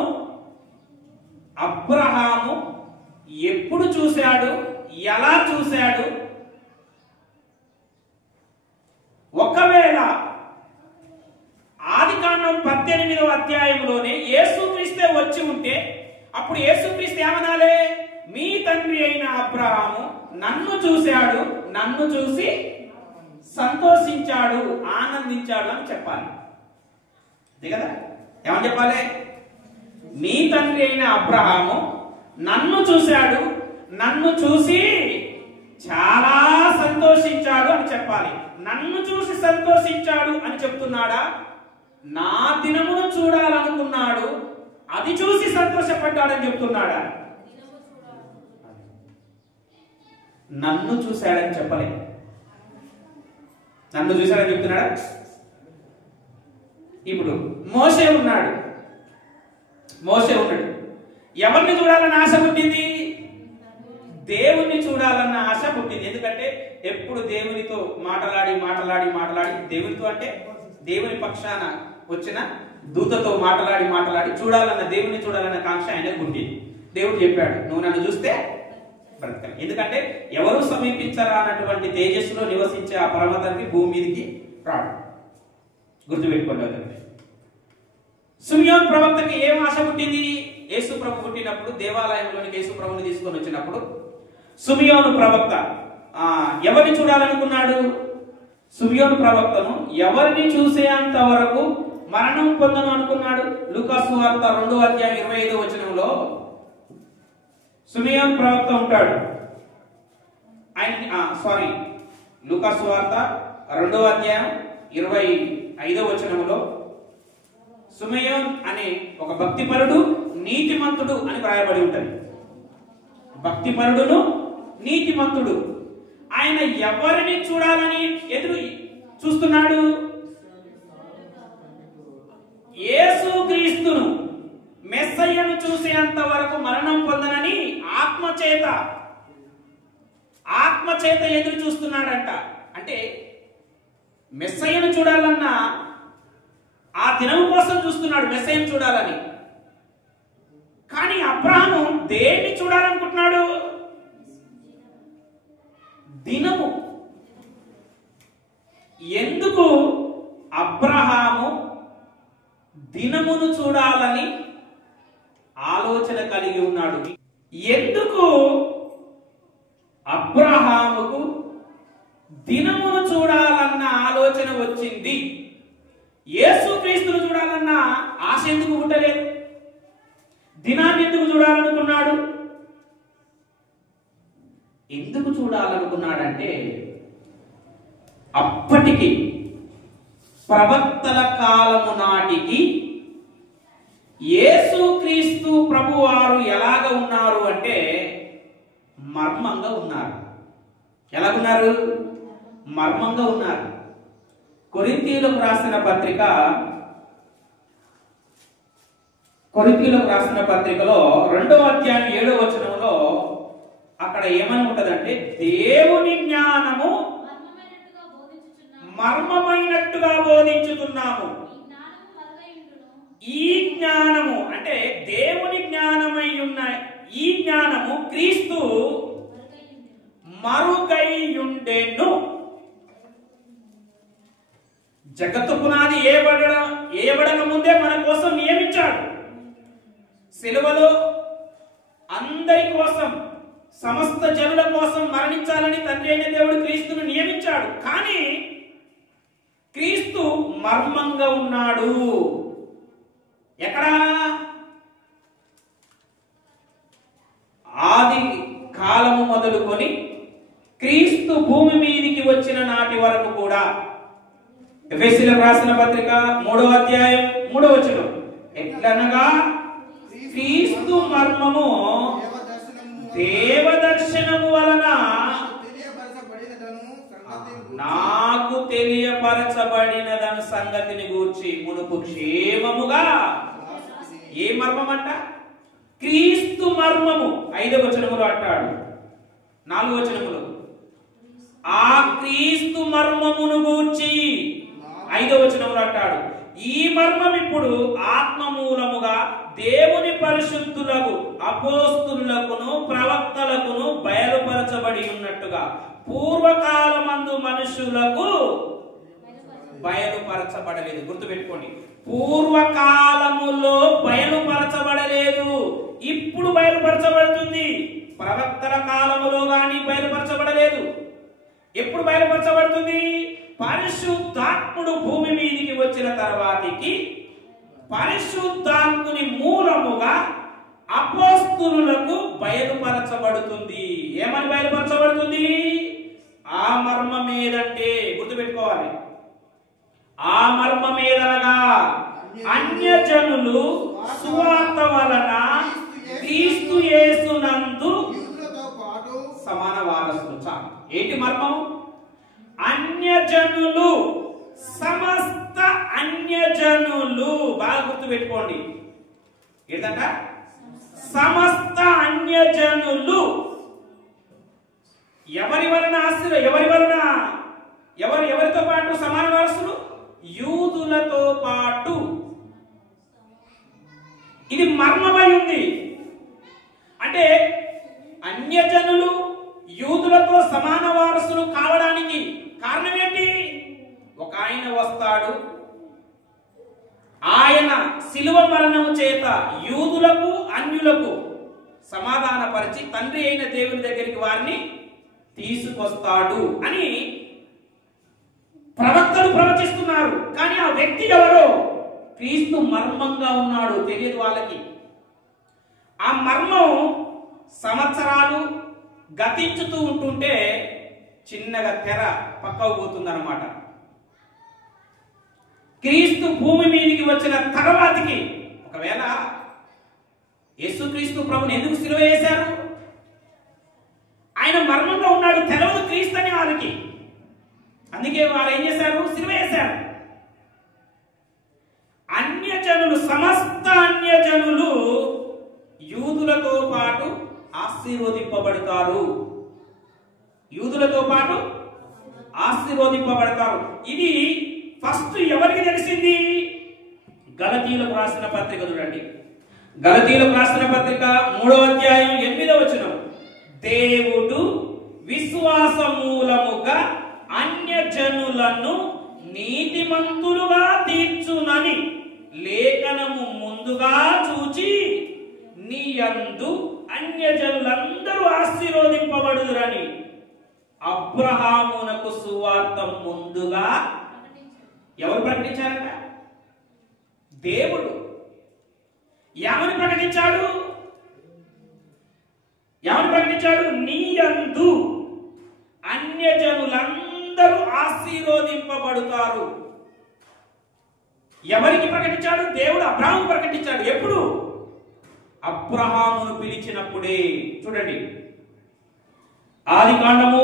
అబ్రహాము ఎప్పుడు చూశాడు, ఎలా చూశాడు? ఒకవేళ ఆదికాండం 18వ అధ్యాయంలోనే యేసుక్రీస్తే వచ్చి ఉంటే అప్పుడు యేసుక్రీస్తు ఏమనాలే? మీ తండ్రి అయిన అబ్రహాము నన్ను చూశాడు, నన్ను చూసి సంతోషించాడు, ఆనందించాడు అని చెప్పాలి. అంతే కదా? ఏమని చెప్పాలి? మీ తండ్రి అయిన అబ్రహాము నన్ను చూశాడు, నన్ను చూసి చాలా సంతోషించాడు అని చెప్పాలి. నన్ను చూసి సంతోషించాడు అని చెప్తున్నాడా? నా దినమును చూడాలనుకున్నాడు, అది చూసి సంతోషపడ్డాడని చెప్తున్నాడా? నన్ను చూశాడని చెప్పలే. నన్ను చూశాడని చెప్తున్నాడా? ఇప్పుడు మోషే ఉన్నాడు. ఎవరిని చూడాలన్న ఆశ పుట్టింది? దేవుణ్ణి చూడాలన్న ఆశ పుట్టింది. ఎందుకంటే ఎప్పుడు దేవునితో మాట్లాడి దేవునితో అంటే దేవుని పక్షాన వచ్చిన దూతతో మాట్లాడి చూడాలన్న, దేవుని చూడాలన్న కాంక్ష ఆయన పుట్టింది. దేవుడు చెప్పాడు, నువ్వు నన్ను చూస్తే బ్రతకాలి. ఎందుకంటే ఎవరు సమీపించరా అన్నటువంటి తేజస్సులో నివసించే ఆ పరమతానికి భూమి మీదకి రాడు. గుర్తుపెట్టుకోండి. సిమియోను ప్రవక్తకి ఏం ఆశ పుట్టింది? యేసు ప్రభు పుట్టినప్పుడు దేవాలయంలోనికి యేసు ప్రభుని తీసుకొని వచ్చినప్పుడు సిమియోను ప్రవక్త ఎవరిని చూడాలనుకున్నాడు? సిమియోను ప్రవక్తను ఎవరిని చూసేంత వరకు మరణం పొందను అనుకున్నాడు. లూకా సువార్త 2వ అధ్యాయం 25వ వచనంలో సిమియోను ప్రవక్త ఉంటాడు. లూకా సువార్త 2వ అధ్యాయం 25వ వచనంలో సిమియోన్ అనే ఒక భక్తిపరుడు, నీతిమంతుడు అని వ్రాయబడి ఉంటుంది. భక్తిపరుడును నీతిమంతుడు. ఆయన ఎవరిని చూడాలని ఎదురు చూస్తున్నాడు? యేసుక్రీస్తును, మెస్సయ్యను చూసేంత వరకు మరణం పొందనని ఆత్మచేత ఎదురు చూస్తున్నాడంట. అంటే మెస్సయ్యను చూడాలన్న ఆ దినం కోసం చూస్తున్నాడు, మెస్సయ్యను చూడాలని. కానీ అబ్రహాము దేన్ని చూడాలనుకుంటున్నాడు? దినము. ఎందుకు అబ్రహాము దినమును చూడాలని ఆలోచన కలిగి ఉన్నాడు? ఎందుకు అబ్రహాముకు దినమును చూడాలన్న ఆలోచన వచ్చింది? యేసుక్రీస్తును చూడాలన్న ఆశ ఎందుకు పుట్టలేదు? దినాన్ని ఎందుకు చూడాలనుకున్నాడు? ఎందుకు చూడాలనుకున్నాడంటే అప్పటికి ప్రవక్తల కాలము నాటికి యేసుక్రీస్తు ప్రభువారు ఎలాగ ఉన్నారు అంటే మర్మంగా ఉన్నారు. ఎలాగున్నారు? మర్మంగా ఉన్నారు. కొరింథీయులకు రాసిన పత్రికలో 2వ అధ్యాయం 7వ వచనంలో అక్కడ ఏమని ఉంటదంటే, దేవుని జ్ఞానము మర్మమైనట్టుగా బోధించుతున్నాము. ఈ జ్ఞానము అంటే దేవుని జ్ఞానమై ఉన్న ఈ జ్ఞానము క్రీస్తు మరుగైయుండెను. జగత్తు పునాది ఏయబడక ముందే మన కోసం నియమించాడు. సిలువలో అందరి కోసం సమస్త జనుల కోసం మరణించాలని తండ్రి అయిన దేవుడు క్రీస్తును నియమించాడు. కానీ క్రీస్తు మర్మంగా ఉన్నాడు. ఎక్కడా? ఆది కాలము మొదలుకొని క్రీస్తు భూమి మీదికి వచ్చిన నాటి వరకు కూడా. ఎఫెసీయులకు రాసిన పత్రిక 3వ అధ్యాయం 3వ వచనం, ఎట్లనగా క్రీస్తు మర్మము దేవదర్శనము వలన నాకు తెలియపరచబడినదను సంగతిని గూర్చి మునుపు క్షేమముగా. ఏ మర్మం అంట? క్రీస్తు మర్మము. 5వ వచనములో అంటాడు, 4వ వచనములో ఆ క్రీస్తు మర్మమును గూర్చి 5వ వచనములో అంటాడు. ఈ మర్మం ఇప్పుడు ఆత్మ మూలముగా దేవుని పరిశుద్ధులకు అపోస్తులకును ప్రవక్తలకును బయలుపరచబడి ఉన్నట్టుగా పూర్వకాలమందు మనుషులకు బయలుపరచబడలేదు. గుర్తుపెట్టుకోండి, పూర్వకాలములో బయలుపరచబడలేదు, ఇప్పుడు బయలుపరచబడుతుంది. ప్రవక్తల కాలములో గాని బయలుపరచబడలేదు. ఎప్పుడు బయలుపరచబడుతుంది? పరిశుద్ధాత్ముడు భూమి మీదికి వచ్చిన తర్వాతికి పరిశుద్ధాత్ముని మూలముగా అపోస్తులులకు బయలుపరచబడుతుంది. ఏమని బయలుపరచబడుతుంది? ఆ మర్మం ఏదంటే గుర్తుపెట్టుకోవాలి. ఆ మర్మం ఏదనగా అన్యజనులు సువార్త వలన క్రీస్తు యేసునందు సమాన వారసులు. చాలు. ఏంటి మర్మం? అన్యజనులు, సమస్త అన్యజనులు. బాగా గుర్తుపెట్టుకోండి. ఏంటంట? సమస్త అన్యజనులు. ఎవరి వలన ఎవరితో పాటు సమాన వారసులు? యూదులతో పాటు. ఇది మర్మమై ఉంది. అంటే అన్యజనులు యూదులతో సమాన వారసులు కావడానికి కారణం ఏంటి? ఒక ఆయన వస్తాడు, ఆయన శిలువ మరణము చేత యూదులకు అన్యులకు సమాధానపరిచి తండ్రి అయిన దేవుని దగ్గరికి వారిని తీసుకొస్తాడు అని ప్రవక్తలు ప్రవచిస్తున్నారు. కానీ ఆ వ్యక్తి ఎవరో? క్రీస్తు మర్మంగా ఉన్నాడు, తెలియదు వాళ్ళకి. ఆ మర్మం సంవత్సరాలు గతించుతూ ఉంటుంటే చిన్నగా తెర పక్కకు పోతుందన్నమాట. క్రీస్తు భూమి మీదికి వచ్చిన తర్వాతికి, ఒకవేళ యేసుక్రీస్తు ప్రభుని ఎందుకు సిలువ వేశారు? ఆయన మర్మంలో ఉన్నాడు, తెలవదు క్రీస్తు అని వారికి. అందుకే వారు ఏం చేశారు? సిలువ వేశారు. అన్యజనులు, సమస్త అన్యజనులు యూదులతో పాటు ఆశీర్వదింపబడతారు. యూదులతో పాటు ఆశీర్వదింపబడతారు. ఇది ఫస్ట్ ఎవరికి తెలిసింది? గలతీయులకు రాసిన పత్రిక చూడండి. గలతీయులకు రాసిన పత్రిక 3వ అధ్యాయం 8వ వచనం, దేవుడు విశ్వాస మూలముగా అన్యజనులను నీతిమంతులుగా తీర్చునని లేఖనము ముందుగా చూచి నీ యందు అన్యజనులందరూ ఆశీర్వదింపబడుదురని అబ్రహామునకు సువార్త ముందుగా ఎవరు ప్రకటించారట? దేవుడు. ఏమని ప్రకటించాడు? నీ యందు అన్యజనులందరూ ఆశీర్వదింపబడుతారు. ఎవరికి ప్రకటించాడు? దేవుడు అబ్రహాము ప్రకటించాడు. ఎప్పుడు? అబ్రహామును పిలిచినప్పుడే. చూడండి, ఆదికాండము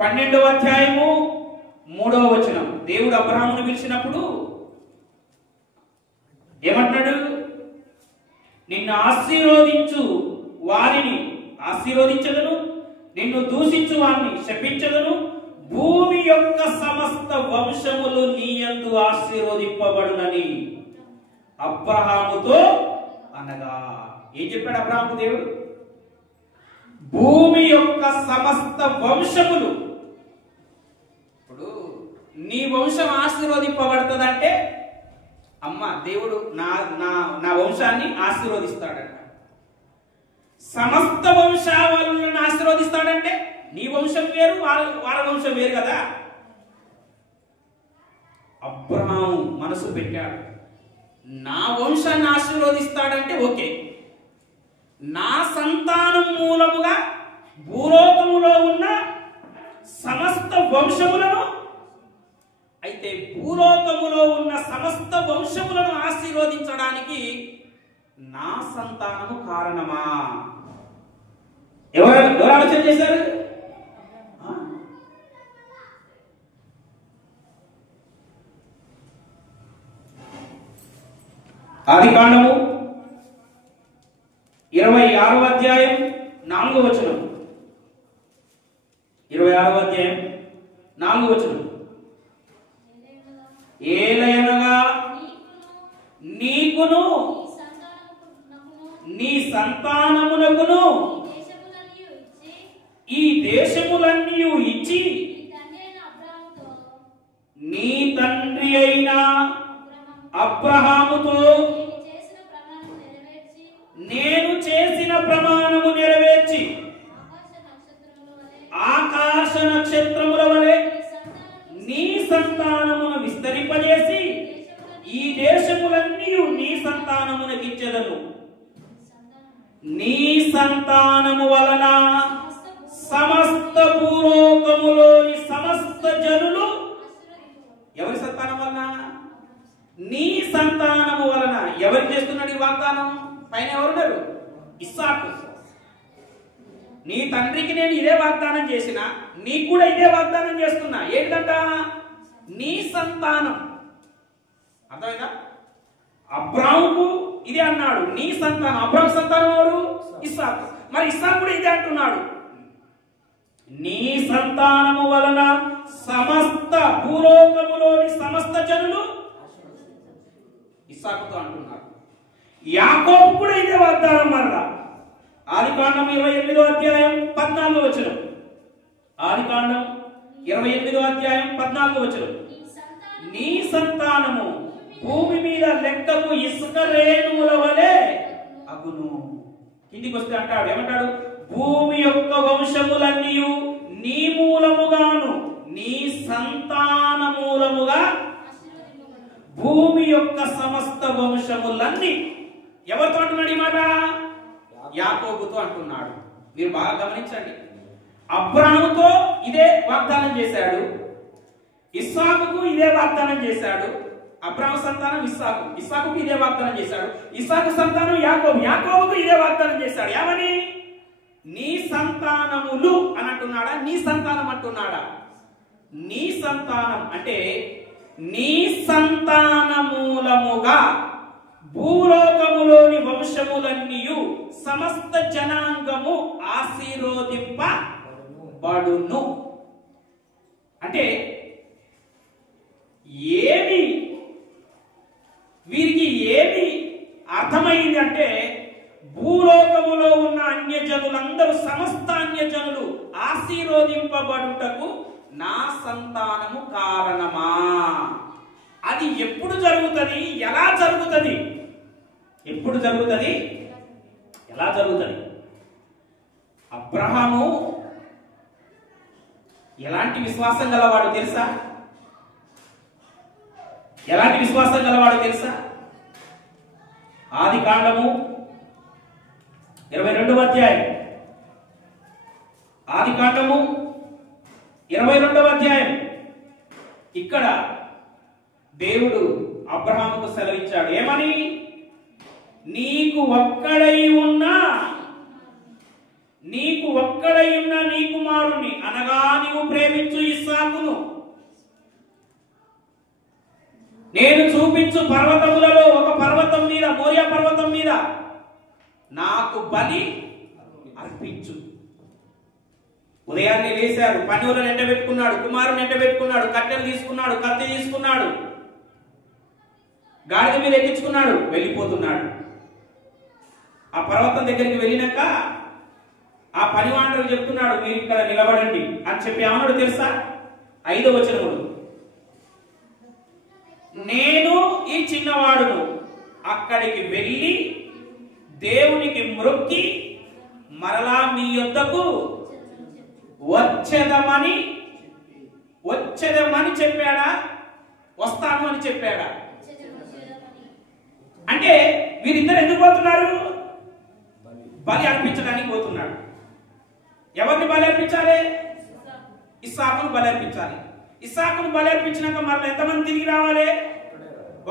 12వ అధ్యాయము 3వ వచనం. దేవుడు అబ్రహామును పిలిచినప్పుడు ఏమంటున్నాడు? నిన్ను ఆశీర్వదించు వారిని ఆశీర్వదించదను, నిన్ను దూషించు వారిని శపించదను, భూమి యొక్క సమస్త వంశములు నీయందు ఆశీర్వదింపబడునని అబ్రహాముతో అనగా. ఏం చెప్పాడు అబ్రహాము దేవుడు? భూమి యొక్క సమస్త వంశములు. ఇప్పుడు నీ వంశం ఆశీర్వదింపబడుతుందంటే అమ్మ దేవుడు నా వంశాన్ని ఆశీర్వదిస్తాడంట. సమస్త వంశావళులను ఆశీర్వదిస్తాడంటే నీ వంశం వేరు, వాళ్ళ వంశం వేరు కదా. అబ్రహాము మనసు పెట్టాడు, నా వంశాన్ని ఆశీర్వదిస్తాడంటే ఓకే, నా సంతానం మూలముగా భూలోకములో ఉన్న సమస్త వంశములను, అయితే భూలోకములో ఉన్న సమస్త వంశములను ఆశీర్వదించడానికి నా సంతానము కారణమా? ఎవరు ఆలోచన చేశారు? ఆదికాండము 26వ అధ్యాయం 4వ వచనం. 26వ అధ్యాయం 4వ వచనం. ఏలయనగా నీకును నీ సంతానమునకును ఈ దేశములన్నీ ఇచ్చి నీ తండ్రి అయిన అబ్రహాముతో నేను చేసిన ప్రమాణము నెరవేర్చి ఆకాశ నక్షత్రముల వలె నీ సంతానమును విస్తరింపజేసి ఈ దేశములన్నీ నీ సంతానమునకు ఇచ్చెదను. నీ సంతానము వలన సమస్త భూలోకములోని సమస్త జనులు, ఎవరి సంతానం వలన? నీ సంతానము వలన. ఎవరికి చేస్తున్నాడు ఈ వాగ్దానం? పైన ఎవరున్నారు? ఇస్సాకు. నీ తండ్రికి నేను ఇదే వాగ్దానం చేసిన, నీకు కూడా ఇదే వాగ్దానం చేస్తున్నా. ఏంటంట? నీ సంతానం. అర్థమైందా? అబ్రాహాముకు ఇదే అన్నాడు, నీ సంతానం. అబ్రాహాము సంతానం ఎవరు? ఇస్సాకు. మరి ఇస్సాకు కూడా ఇదే అంటున్నాడు, నీ సంతానము వలన సమస్త భూలోకములోని సమస్త జనులు. ఇస్సాకుతో అంటున్నాడు. యాకోబు కూడా ఇదే వాగ్దానం మరలా. ఆదికాండం 28వ అధ్యాయం 14వ వచనం. ఆదికాండం 28వ అధ్యాయం 14వ వచనం. నీ సంతానము భూమి మీద లెక్కకు ఇసుక రేణువుల వలె అగును. కిందికి వస్తే అంటాడు, ఏమంటాడు? భూమి యొక్క వంశములన్నీ నీ మూలముగాను నీ సంతాన మూలముగా భూమి యొక్క సమస్త వంశములన్నీ. ఎవరితో అంటున్నాడు ఈ మాట? యాకోబుతో అంటున్నాడు. మీరు బాగా గమనించండి. అబ్రాహాముతో ఇదే వాగ్దానం చేశాడు, ఇస్సాకుకు ఇదే వాగ్దానం చేశాడు. అబ్రాహాము సంతానం ఇస్సాకు, ఇస్సాకుకు ఇదే వాగ్దానం చేశాడు. ఇస్సాకు సంతానం యాకోబు, యాకోబుకు ఇదే వాగ్దానం చేశాడు. ఏమని? నీ సంతానములు అని అంటున్నాడా? నీ సంతానం అంటున్నాడా? నీ సంతానం అంటే నీ సంతానమూలముగా భూలోకములోని వంశములన్నీ సమస్త జనాంగము ఆశీర్వదింపబడును. అంటే ఏమి వీరికి ఏమి అర్థమైంది అంటే, భూలోకములో ఉన్న అన్యజనులందరూ, సమస్త అన్యజనులు ఆశీర్వదింపబడుటకు నా సంతానము కారణమా? అది ఎప్పుడు జరుగుతుంది? ఎలా జరుగుతుంది? ఎప్పుడు జరుగుతుంది? ఎలా జరుగుతుంది? అబ్రహాము ఎలాంటి విశ్వాసం గలవాడు తెలుసా? ఎలాంటి విశ్వాసం గలవాడు తెలుసా? ఆదికాండము 22వ అధ్యాయం. ఆదికాండము 22వ అధ్యాయం. ఇక్కడ దేవుడు అబ్రహాముకు సెలవిచ్చాడు. ఏమని? నీకు ఒక్కడై ఉన్న నీ కుమారుని అనగా నీవు ప్రేమించు ఇస్సాకును నేను చూపించు పర్వతములలో ఒక పర్వతం మీద, మోరియా పర్వతం మీద నాకు బలి అర్పించు. ఉదయాన్నే లేశాడు, పనులను ఎండబెట్టుకున్నాడు, కుమారుని ఎండబెట్టుకున్నాడు, కట్టెలు తీసుకున్నాడు, కత్తి తీసుకున్నాడు, గాడిద మీద ఎక్కించుకున్నాడు, వెళ్ళిపోతున్నాడు. ఆ పర్వతం దగ్గరికి వెళ్ళినాక ఆ పనివాడు చెప్తున్నాడు, మీరు ఇక్కడ నిలబడండి అని చెప్పి ఏమన్నాడు తెలుసా? 5వ వచనములు, నేను ఈ చిన్నవాడును అక్కడికి వెళ్ళి దేవునికి మ్రొక్కి యుద్ధకు వచ్చేదమని చెప్పాడా, వస్తాను అని చెప్పాడా? అంటే వీరిద్దరు ఎందుకు పోతున్నారు? బలి అర్పించడానికి పోతున్నాడు. ఎవరిని బలి అర్పించాలి? ఇస్సాకును బలి అర్పించాలి. ఇస్సాకును బలి అర్పించినాక మరలా ఎంతమంది తిరిగి రావాలి?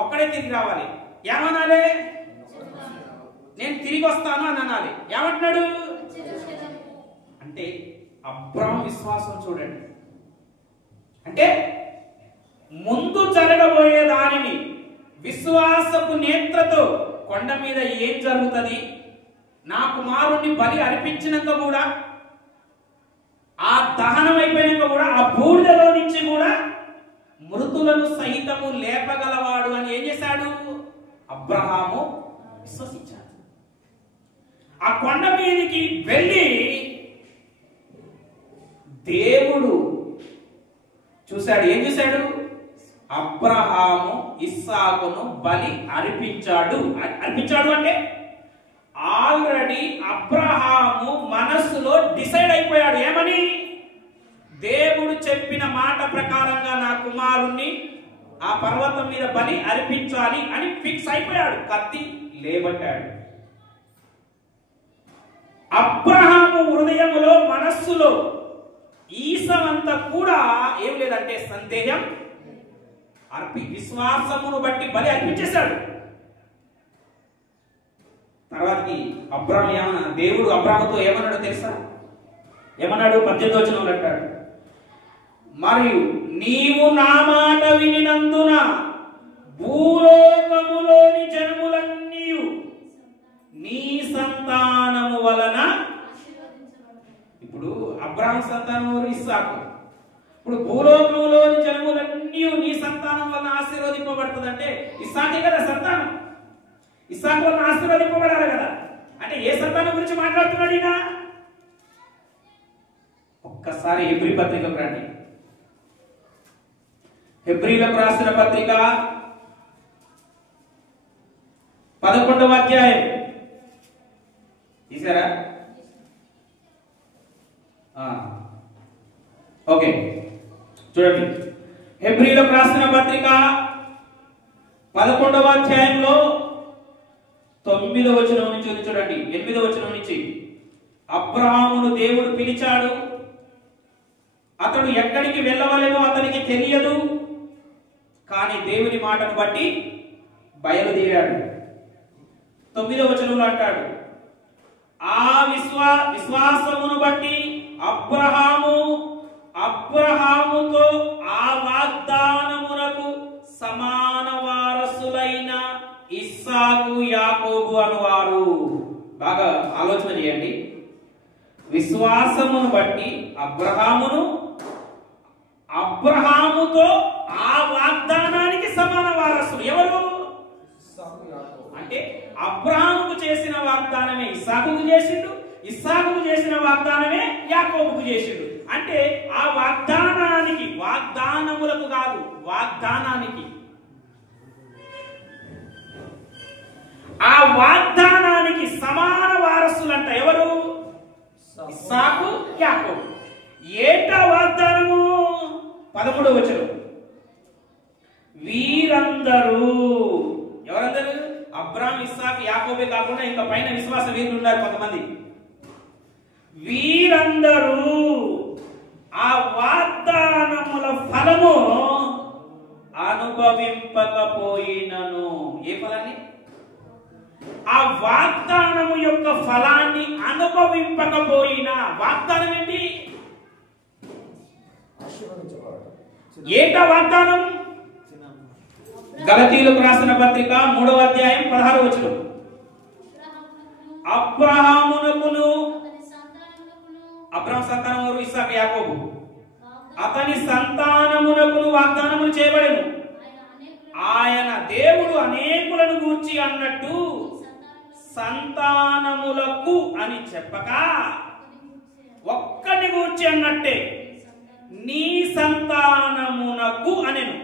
ఒక్కడే తిరిగి రావాలి. ఏమనాలి? నేను తిరిగి వస్తాను అని అనాలి. ఏమంటున్నాడు అంటే అబ్రాహాము విశ్వాసం చూడండి. అంటే ముందు జరగబోయే దానిని విశ్వాసపు నేత్రతో కొండ మీద ఏం జరుగుతుంది, నా కుమారుణ్ణి బలి అర్పించినాక కూడా, ఆ దహనం అయిపోయినాక కూడా, ఆ బూడిదలో నుంచి కూడా మృతులను సహితము లేపగలవాడు అని ఏం చేశాడు? అబ్రహాము విశ్వసించాడు. ఆ కొండ మీదకి వెళ్ళి దేవుడు చూశాడు. ఏం చూశాడు? అబ్రహాము ఇస్సాకును బలి అర్పించాడు. అర్పించాడు అంటే ఆల్రెడీ అబ్రహాము మనస్సులో డిసైడ్ అయిపోయాడు. ఏమని? దేవుడు చెప్పిన మాట ప్రకారంగా నా కుమారుణ్ణి ఆ పర్వతం మీద బలి అర్పించాలి అని ఫిక్స్ అయిపోయాడు. కత్తి లేబట్టాడు. అబ్రహాము హృదయములో, మనస్సులో ఈసమంతా కూడా ఏం లేదంటే సందేహం. విశ్వాసమును బట్టి బలి అర్పించేశాడు. తర్వాతకి దేవుడు అబ్రాహాముతో ఏమన్నాడో తెలుసా? ఏమన్నాడు? 18వ వచనంలో అంటాడు, మరియు నీవు నా మాట వినినందున భూలోకములోని జనములన్నీ నీ సంతానము వలన. ఇప్పుడు అబ్రాహాము సంతానం ఇస్సాకు. ఇప్పుడు భూలోకంలోని జనములన్నీ నీ సంతానం వలన ఆశీర్వదింపబడుతుందంటే ఇస్సాకే కదా సంతానం. ఇస్సాకు వలన ఆశీర్వదింపబడాలి కదా. అంటే ఏ సంతానం గురించి మాట్లాడుతున్నాడు ఈయన? ఒక్కసారి హెబ్రీ పత్రికకు రండి. హెబ్రీలకు రాసిన పత్రిక 11వ అధ్యాయం తీసారా? ఓకే, చూడండి. హెబ్రీలకు రాసిన పత్రిక 11వ అధ్యాయంలో 9వ వచనం నుంచి చూడండి. 8వ వచనం నుంచి, అబ్రహామును దేవుడు పిలిచాడు, అతడు ఎక్కడికి వెళ్ళవలెనో అతనికి తెలియదు, కానీ దేవుని మాటను బట్టి బయలుదేరాడు. 9వ వచనంలో అంటాడు, ఆ విశ్వాసమును బట్టి అబ్రహాముతో ఆ వాగ్దానమునకు సమాన వారసులైన ఇస్సాకు, యాకోబు అనువారు. బాగా ఆలోచన చేయండి. విశ్వాసమును బట్టి అబ్రహాముతో ఆ వాగ్దానానికి సమాన వారసులు ఎవరు? అంటే అబ్రహాముకు చేసిన వాగ్దానమే ఇస్సాకుకు చేసిండు, ఇస్సాకుకు చేసిన వాగ్దానమే యాకోబుకు చేసిండు. అంటే ఆ వాగ్దానానికి, వాగ్దానములకు కాదు, వాగ్దానానికి, ఆ వాగ్దానానికి సమాన వారసులంట ఎవరు? ఇస్సాకు, యాకోబు. ఏంటా వాగ్దానము? 13వ వచనం, వీరందరూ. ఎవరందరూ? అబ్రాహాం, ఇస్సాకు, యాకోబే కాకుండా ఇంకా పైన విశ్వాస వీరులు ఉన్నారు కొంతమంది. వీరందరూ ఆ వాగ్దానముల ఫలము అనుభవింపకపోయినను. ఏ ఫలాన్ని? ఆ వాగ్దానము యొక్క ఫలాన్ని అనుభవింపకపోయినా. వాగ్దానం ఏంటి? ఏంటా వాగ్దానం? గలతీయులకు రాసిన పత్రిక 3వ అధ్యాయం 16వ వచనం, అబ్రహామునకును, అబ్రహాము సంతానం వారు ఇస్సాకు, యాకోబు, అతని సంతానమునకును వాగ్దానములు చేయబడెను. ఆయన దేవుడు అనేకులను గూర్చి అన్నట్టు సంతానములకు అని చెప్పక ఒక్కని గూర్చి అన్నట్టే నీ సంతానమునకు అనెను.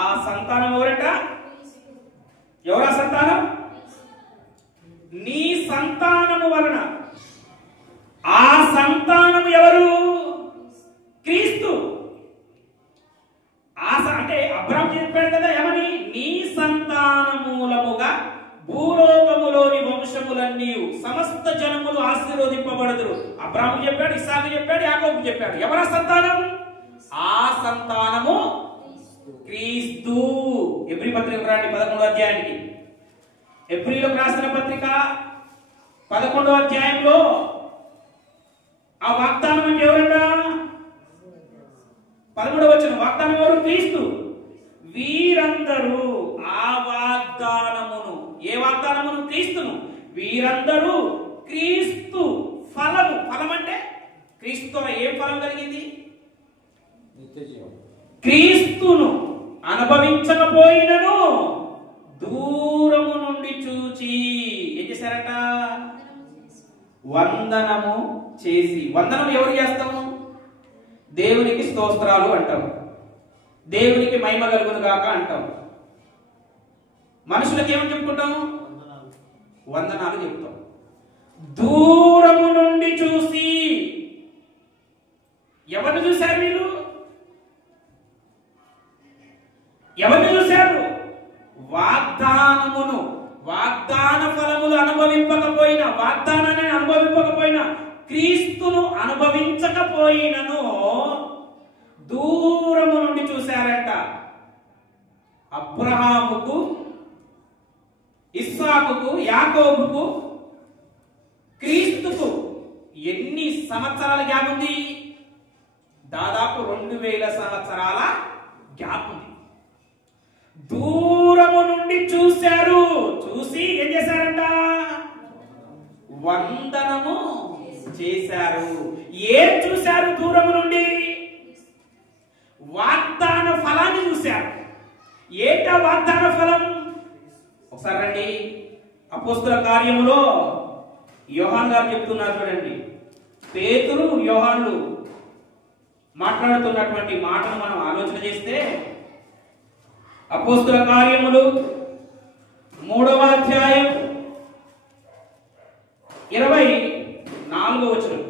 ఆ సంతానం ఎవరట? ఎవరా సంతానం? నీ సంతానము వలన, ఆ జనములు ఆశీర్వదింపబడుదురు. అబ్రాహాము చెప్పాడు, ఇస్సాకు చెప్పాడు, యాకోబు చెప్పాడు. ఎవరా సంతానం? ఆ సంతానము క్రీస్తు. ఎబ్రీ పత్రిక రండి 11వ అధ్యాయానికి. ఎబ్రీలకు రాసిన పత్రిక 11వ అధ్యాయంలో ఆ వాగ్దానం అంటే ఎవరట? 13వ వచనం. వాగ్దానం ఎవరు? క్రీస్తు. వీరందరూ ఆ వాగ్దానమును, ఏ వాగ్దానమును? క్రీస్తును. వీరందరూ క్రీస్తు ఫలము. ఫలం అంటే క్రీస్తుతో ఏం ఫలం కలిగింది? క్రీస్తును అనుభవించకపోయినను దూరము నుండి చూచి ఏం చేశారట? వందనము చేసి. వందనం ఎవరు చేస్తాము? దేవునికి స్తోత్రాలు అంటాం, దేవునికి మహిమ కలుగును గాక అంటాం. మనుషులకు ఏమని చెప్పుకుంటాము? వందనాలు చెప్తాం. దూరము నుండి చూసి. ఎవరిని చూశారు వీళ్ళు? ఎవరిని చూశారు? వాగ్దానమును, వాగ్దాన ఫలములు అనుభవింపకపోయినా, వాగ్దానాన్ని అనుభవింపకపోయినా, క్రీస్తును అనుభవించకపోయినను దూరము నుండి చూశారంట. అబ్రహాముకు, ఇస్సాకుకు, యాకోబుకు, క్రీస్తుకు ఎన్ని సంవత్సరాల గ్యాప్ ఉంది? దాదాపు 2000 సంవత్సరాల గ్యాప్ ఉంది. దూరము నుండి చూశారు. చూసి ఏం చేశారంట? వందనము చేశారు. ఏం చూశారు? దూరము నుండి వాగ్దాన ఫలాన్ని చూశారు. ఏంటా వాగ్దాన ఫలం? ఒకసారి రండి, అపోస్తల కార్యములో యోహాను గారు చెప్తున్నారు చూడండి. పేతురు, యోహానులు మాట్లాడుతున్నటువంటి మాటను మనం ఆలోచన చేస్తే, అపోస్తల కార్యములు 3వ అధ్యాయం 24వ వచనం.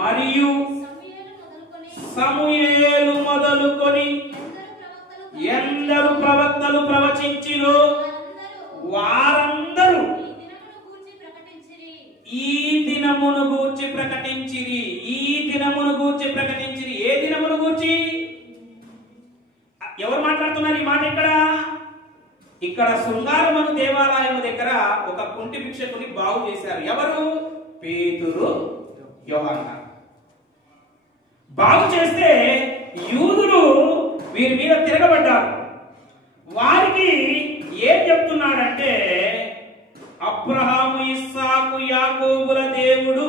మరియు సమూయేలు మొదలుకొని ఎందరు ప్రవక్తలు ప్రవచించిరో వారందరూ ఈ దినమును గూర్చి ప్రకటించిరి. ఈ దినమును గూర్చి ప్రకటించిరి. ఏ దినమును గూర్చి? ఎవరు మాట్లాడుతున్నారు ఈ మాట? ఇక్కడ శృంగారమను దేవాలయం దగ్గర ఒక కుంటి భిక్షకుని బాగు చేశారు. ఎవరు? పేతురు, యోహాను. బాగు చేస్తే యూదులు వీరి మీద తిరగబడ్డారు. వారికి ఏం చెప్తున్నాడంటే, అబ్రహాము, ఇస్సాకు, యాకోబుల దేవుడు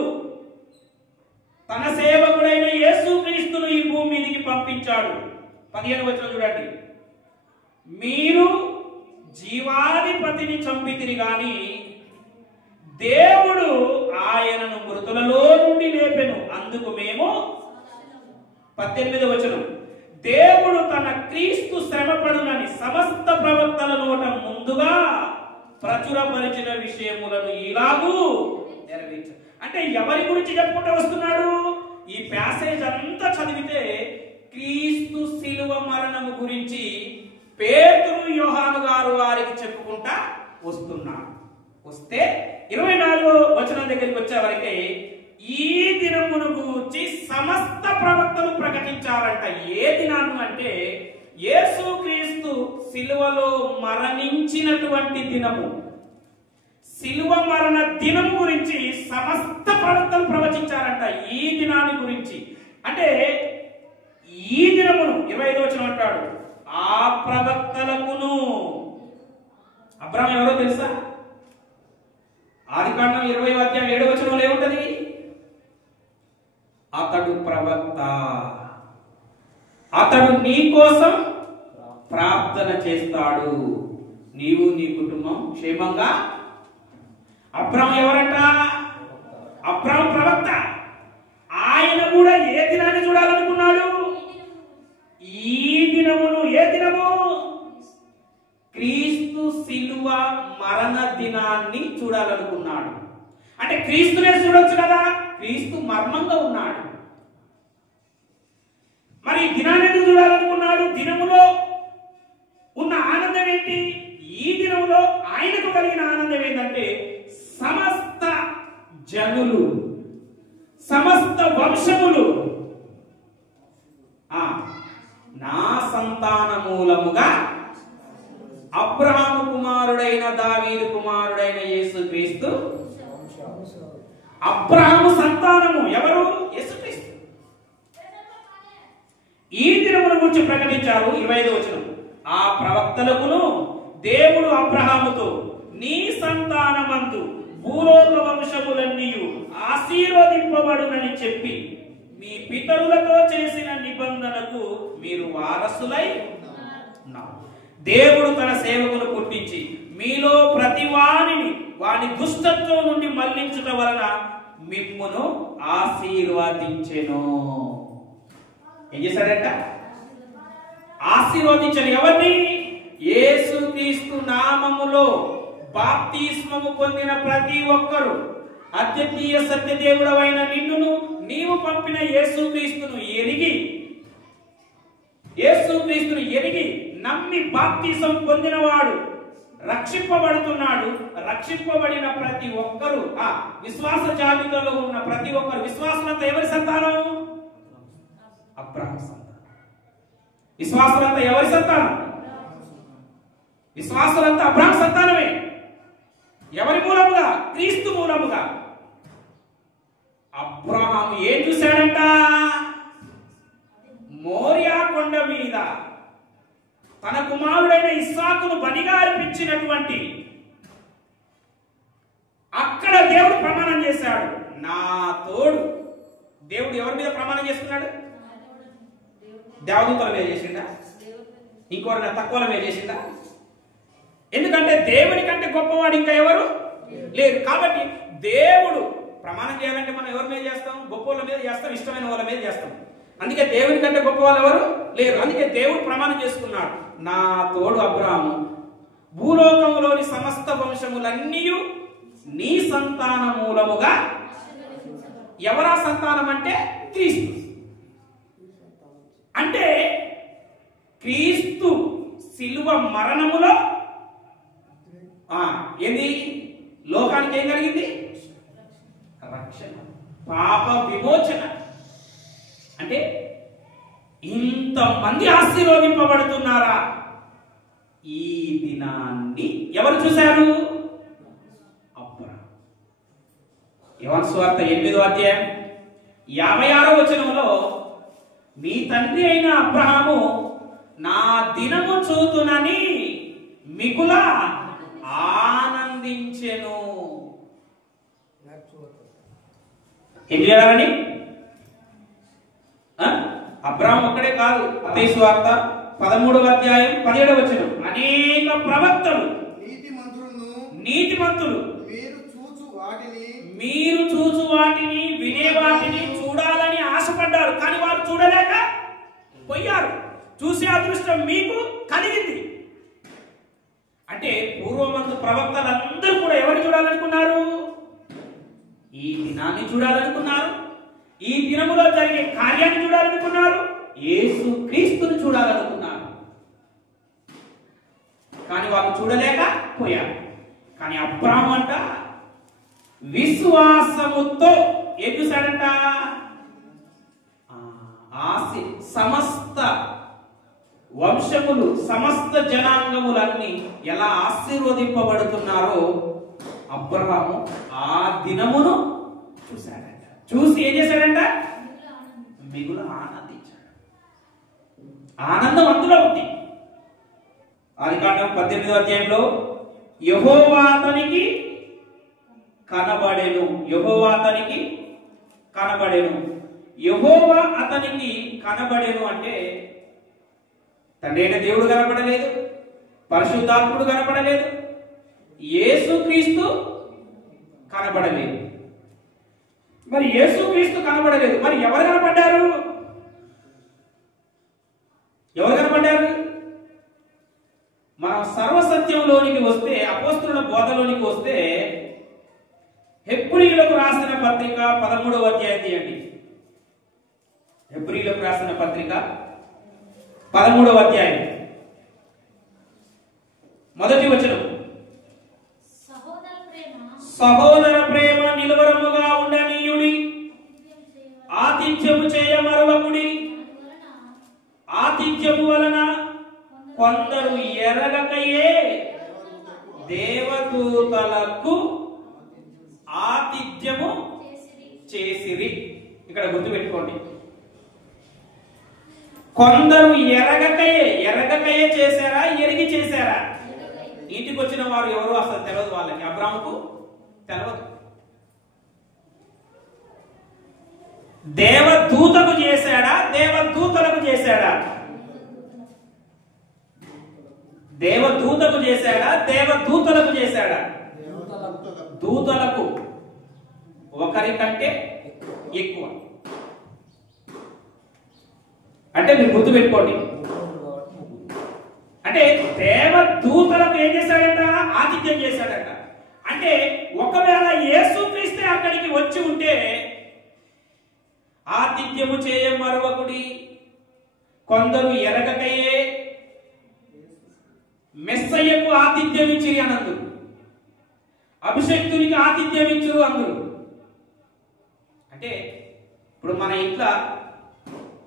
తన సేవకుడైన యేసుక్రీస్తును ఈ భూమి మీదకి పంపించాడు. 15వ వచనం చూడండి. మీరు జీవాధిపతిని చంపితిరి గాని దేవుడు ఆయనను మృతులలో నుండి లేపెను, అందుకు మేము. 18వ వచనం. దేవుడు తన క్రీస్తు శ్రమపడునని సమస్త ప్రవక్తల నోట ముందుగా ప్రచురపరిచిన విషయములను ఇలాగూ నెరవేర్చారు. అంటే ఎవరి గురించి చెప్పుకుంటూ వస్తున్నాడు? ఈ ప్యాసేజ్ అంతా చదివితే క్రీస్తు శిలువ మరణము గురించి పేతురు, యోహాను గారు వారికి చెప్పుకుంటా వస్తున్నారు. వస్తే 24వ వచనం దగ్గరికి వచ్చేవరకే ఈ దినమును గూర్చి సమస్త ప్రవక్తలు ప్రకటించారంట. ఏ దినాన్ని అంటే యేసుక్రీస్తు శిలువలో మరణించినటువంటి దినము. శిలువ మరణ దినం గురించి సమస్త ప్రవక్తలు ప్రవచించారంట. ఈ దినాన్ని గురించి అంటే ఈ దినమును 25వ వచనం అంటాడు, ఆ ప్రవక్తలకును. అబ్రహాము ఎవరో తెలుసా? ఆదికాండం 20వ అధ్యాయం 7వ వచనంలో ఏముంటది? అతడు ప్రవక్త, అతడు నీ కోసం ప్రార్థన చేస్తాడు, నీవు నీ కుటుంబం క్షేమంగా. అబ్రహాము ఎవరంట? అబ్రహాము ప్రవక్త. ఆయన కూడా ఏ దినాన్ని చూడాలనుకున్నాడు? ఈ దినమును. ఏ దినము? క్రీస్తు శిలువ మరణ దినాన్ని చూడాలనుకున్నాడు. అంటే క్రీస్తునే చూడొచ్చు కదా, క్రీస్తు మర్మంగా ఉన్నాడు. మరి దినాన్ని ఎందుకు చూడాలనుకున్నాడు? దినములో ఉన్న ఆనందం ఏంటి? ఈ దినంలో ఆయనకు కలిగిన ఆనందం ఏంటంటే సమస్త జనులు, సమస్త వంశములు నా సంతాన మూలముగా అబ్రహాము కుమారుడైన దావీదు కుమారుడైన యేసుక్రీస్తు. అబ్రహాము సంతానము ఎవరు? యేసుక్రీస్తు. ఈ దినమును గురించి ప్రకటించారు 25వ వచనం. ఆ ప్రవక్తలకును దేవుడు అబ్రహాముతో నీ సంతానమందు భూలోక వంశములన్నీ ఆశీర్వదింపబడునని చెప్పి మీ పితరులతో చేసిన నిబంధనకు మీరు వారసులై ఉన్నారు. దేవుడు తన సేవకును పుట్టించి మీలో ప్రతి వాని దుష్టత్వం నుండి మళ్లించుట వలన మిమ్మును ఆశీర్వదించెను. ఏం చేశాడంట? ఆశీర్వదించను. ఎవరిని? యేసుక్రీస్తు నామములో బాప్తిస్మము పొందిన ప్రతి ఒక్కరు, అద్వితీయ సత్యదేవుడవైన నిన్నును నీవు పంపిన యేసుక్రీస్తును ఎరిగి నమ్మి బాప్తిసం పొందినవాడు రక్షింపబడుతున్నాడు. రక్షింపబడిన ప్రతి ఒక్కరు, ఆ విశ్వాస జాబితాలో ఉన్న ప్రతి ఒక్కరు, విశ్వాసులంతా ఎవరి సంతానం? అబ్రహాము సంతానం. విశ్వాసులంతా ఎవరి సంతానం? విశ్వాసులంతా అబ్రహాము సంతానమే. ఎవరి మూలముగా? క్రీస్తు మూలముగా. అబ్రహాము ఏం చూశాడంట? మోరియా కొండ మీద తన కుమారుడైన ఇస్సాకును బలిగా అర్పించినటువంటి అక్కడ దేవుడు ప్రమాణం చేశాడు, నా తోడు. దేవుడు ఎవరి మీద ప్రమాణం చేస్తున్నాడు? దేవదూతల మీద చేసిండా? ఇంకోటి తక్కువల మీద చేసిండా? ఎందుకంటే దేవుని కంటే గొప్పవాడు ఇంకా ఎవరు లేరు. కాబట్టి దేవుడు ప్రమాణం చేయాలంటే మనం ఎవరి మీద చేస్తాం? గొప్ప వాళ్ళ మీద చేస్తాం, ఇష్టమైన వాళ్ళ మీద చేస్తాం. అందుకే దేవుని కంటే గొప్ప వాళ్ళు ఎవరు లేరు. అందుకే దేవుడు ప్రమాణం చేసుకున్నాడు, నా తోడు అబ్రహాము భూలోకములోని సమస్త వంశములన్నీ నీ సంతాన మూలముగా. ఎవరా సంతానం అంటే? క్రీస్తు. అంటే క్రీస్తు శిలువ మరణములో ఏంది? లోకానికి ఏం కలిగింది? రక్షణ, పాప విమోచన. అంటే ఇంతమంది ఆశీర్వదింపబడుతున్నారా? ఈ దినాన్ని ఎవరు చూశారు? అబ్రహాము. యోహాను సువార్త 8వ అధ్యాయం 56వ వచనంలో నీ తండ్రి అయిన అబ్రహాము నా దినము చూతునని మిగుల ఆనందించెను. ఏం చేయాలని? అబ్రహాము ఒక్కడే కాదు, మత్తయి సువార్త 13వ అధ్యాయం 17వ వచనం అనేక ప్రవక్తలు నీతిమంతులు మీరు చూచు వాటిని వినే వాటిని చూడాలని ఆశపడ్డారు, కానీ వారు చూడలేక పోయారు. చూసే అదృష్టం మీకు కలిగింది. అంటే పూర్వమందు ప్రవక్తలందరూ కూడా ఎవరిని చూడాలనుకున్నారు? ఈ దినాన్ని చూడాలనుకున్నారు, ఈ దినములో జరిగే కార్యాన్ని చూడాలనుకున్నారు, యేసు క్రీస్తుని చూడాలనుకున్నారు. కానీ వాళ్ళు చూడలేక పోయారు. కానీ అబ్రహాము అంట విశ్వాసముతో ఏం చూశాడంట? సమస్త వంశములు, సమస్త జనాంగములన్నీ ఎలా ఆశీర్వదింపబడుతున్నారో అబ్రహాము ఆ దినమును చూశాడంట. చూసి ఏం చేశాడంట? మిగుల ఆనందించాడు. ఆనందం అందులో ఉంది. ఆదికాండం 18వ అధ్యాయంలో యెహోవా అతనికి కనబడెను. యెహోవా అతనికి కనబడెను. యెహోవా అతనికి కనబడెను అంటే తండ్రి అయిన దేవుడు కనబడలేదు, పరిశుద్ధాత్ముడు కనబడలేదు, యేసుక్రీస్తు కనబడలేదు. మరి యేసుక్రీస్తు కనబడలేదు, మరి ఎవరు కనబడ్డారు? ఎవరు కనబడ్డారు? మనం సర్వసత్యంలోనికి వస్తే, అపోస్తుల బోధలోనికి వస్తే, హెబ్రీయులకు రాసిన పత్రిక 13వ అధ్యాయం తీయండి. హెబ్రీయులకు రాసిన పత్రిక 13వ అధ్యాయం 1వ వచనం. సహోదర ప్రేమ నిలువరముగా ఆతిథ్యము వలన కొందరు ఎరగకయే దేవదూతలకు ఆతిథ్యము చేసిరి. ఇక్కడ గుర్తుపెట్టుకోండి, కొందరు ఎరగకయే చేశారా, ఎరిగి చేశారా? ఇంటికి వచ్చిన వారు ఎవరు అసలు తెలియదు వాళ్ళకి. అబ్రాహాముకు తెలియదు. దేవదూతకు చేశాడా, దేవదూతలకు చేశాడా? దేవదూతకు చేశాడా, దేవదూతలకు చేశాడా? దూతలకు, ఒకరి కంటే ఎక్కువ. అంటే మీరు గుర్తుపెట్టుకోండి, అంటే దేవదూతలకు ఏం చేశాడంట? ఆతిథ్యం చేశాడంట. అంటే ఒకవేళ యేసుక్రీస్తే అక్కడికి వచ్చి ఉంటే ఆతిథ్యము చేయ మరొకటి, కొందరు ఎరగకయే మెస్సయ్యకు ఆతిథ్యం ఇచ్చిరి అనందు, అభిషక్తునికి ఆతిథ్యం ఇచ్చురు అందరు. అంటే ఇప్పుడు మన ఇంట్లో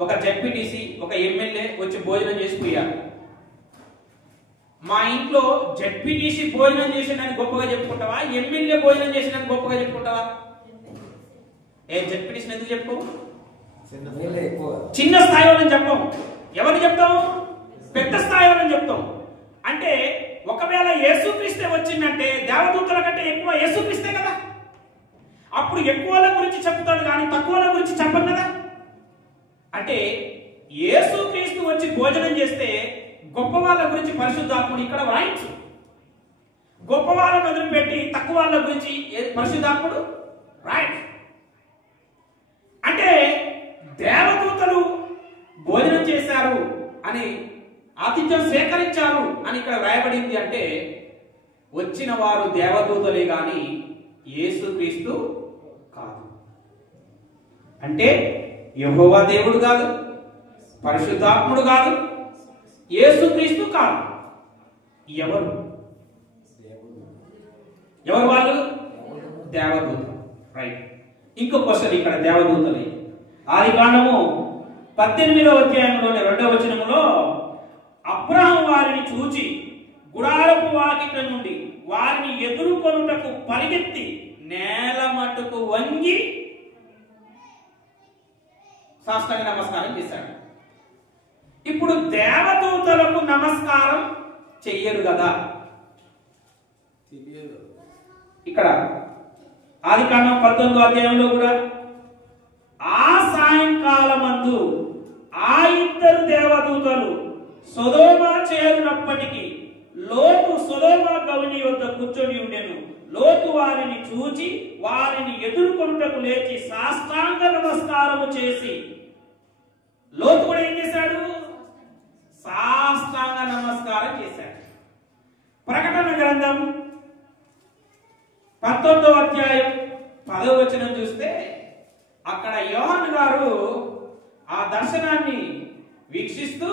ఒక జెడ్పీటీసీ, ఒక ఎమ్మెల్యే వచ్చి భోజనం చేసి పోయారు. మా ఇంట్లో జెడ్పీటీసీ భోజనం చేసినని గొప్పగా చెప్పుకుంటావా, ఎమ్మెల్యే భోజనం చేసినని గొప్పగా చెప్పుకుంటావా? ఏ జెడ్పీటీసీ ఎందుకు చెప్పు? చిన్న స్థాయి వాళ్ళని చెప్పాం. ఎవరిని చెప్తాం? పెద్ద స్థాయి వాళ్ళని చెప్తాం. అంటే ఒకవేళ యేసుక్రీస్తే వచ్చిందంటే దేవదూతల కంటే ఎక్కువ యేసుక్రీస్తే కదా. అప్పుడు ఎక్కువల గురించి చెప్తాడు కానీ తక్కువల గురించి చెప్పం కదా. అంటే యేసుక్రీస్తు వచ్చి భోజనం చేస్తే గొప్ప వాళ్ళ గురించి పరిశుద్ధాత్ముడు ఇక్కడ వ్రాయించు. గొప్ప వాళ్ళని వదిలిపెట్టి తక్కువ వాళ్ళ గురించి పరిశుద్ధాత్ముడు రాయడు. అంటే దేవదూతలు భోజనం చేశారు అని, ఆతిథ్యం సేకరించారు అని ఇక్కడ వ్రాయబడింది. అంటే వచ్చిన వారు దేవదూతలే గాని యేసుక్రీస్తు కాదు. అంటే యెహోవా దేవుడు కాదు, పరిశుద్ధాత్ముడు కాదు, యేసుక్రీస్తు కాదు. ఎవరు వాళ్ళు? దేవదూత. రైట్. ఇంకో క్వశ్చన్ ఇక్కడ దేవదూతలే. ఆదికాండము 18వ అధ్యాయంలోని 2వ వచనములో అబ్రహాము వారిని చూచి గుడారపు వాకిట నుండి వారిని ఎదుర్కొనుటకు పరిగెత్తి నేల మట్టుకు వంగి సాష్టాంగ నమస్కారం చేశాడు. ఇప్పుడు దేవదూతలకు నమస్కారం చెయ్యరు కదా. ఇక్కడ ఆదికాండం 19వ అధ్యాయంలో కూడా ఆ సాయంకాలమందు ఆ ఇద్దరు దేవదూతలు సొదొమ చేరినప్పటికీ లోతు సొదొమ గవిని వద్ద కూర్చొని ఉండెను. లోతు వారిని చూచి వారిని ఎదుర్కొనుటకు లేచి సాష్టాంగ నమస్కారము చేసి, లోతు కూడా ఏం చేశాడు? సాష్టాంగ నమస్కారం చేశాడు. ప్రకటన గ్రంథం 19వ అధ్యాయం 10వ వచనం చూస్తే అక్కడ యోహాను గారు ఆ దర్శనాన్ని వీక్షిస్తూ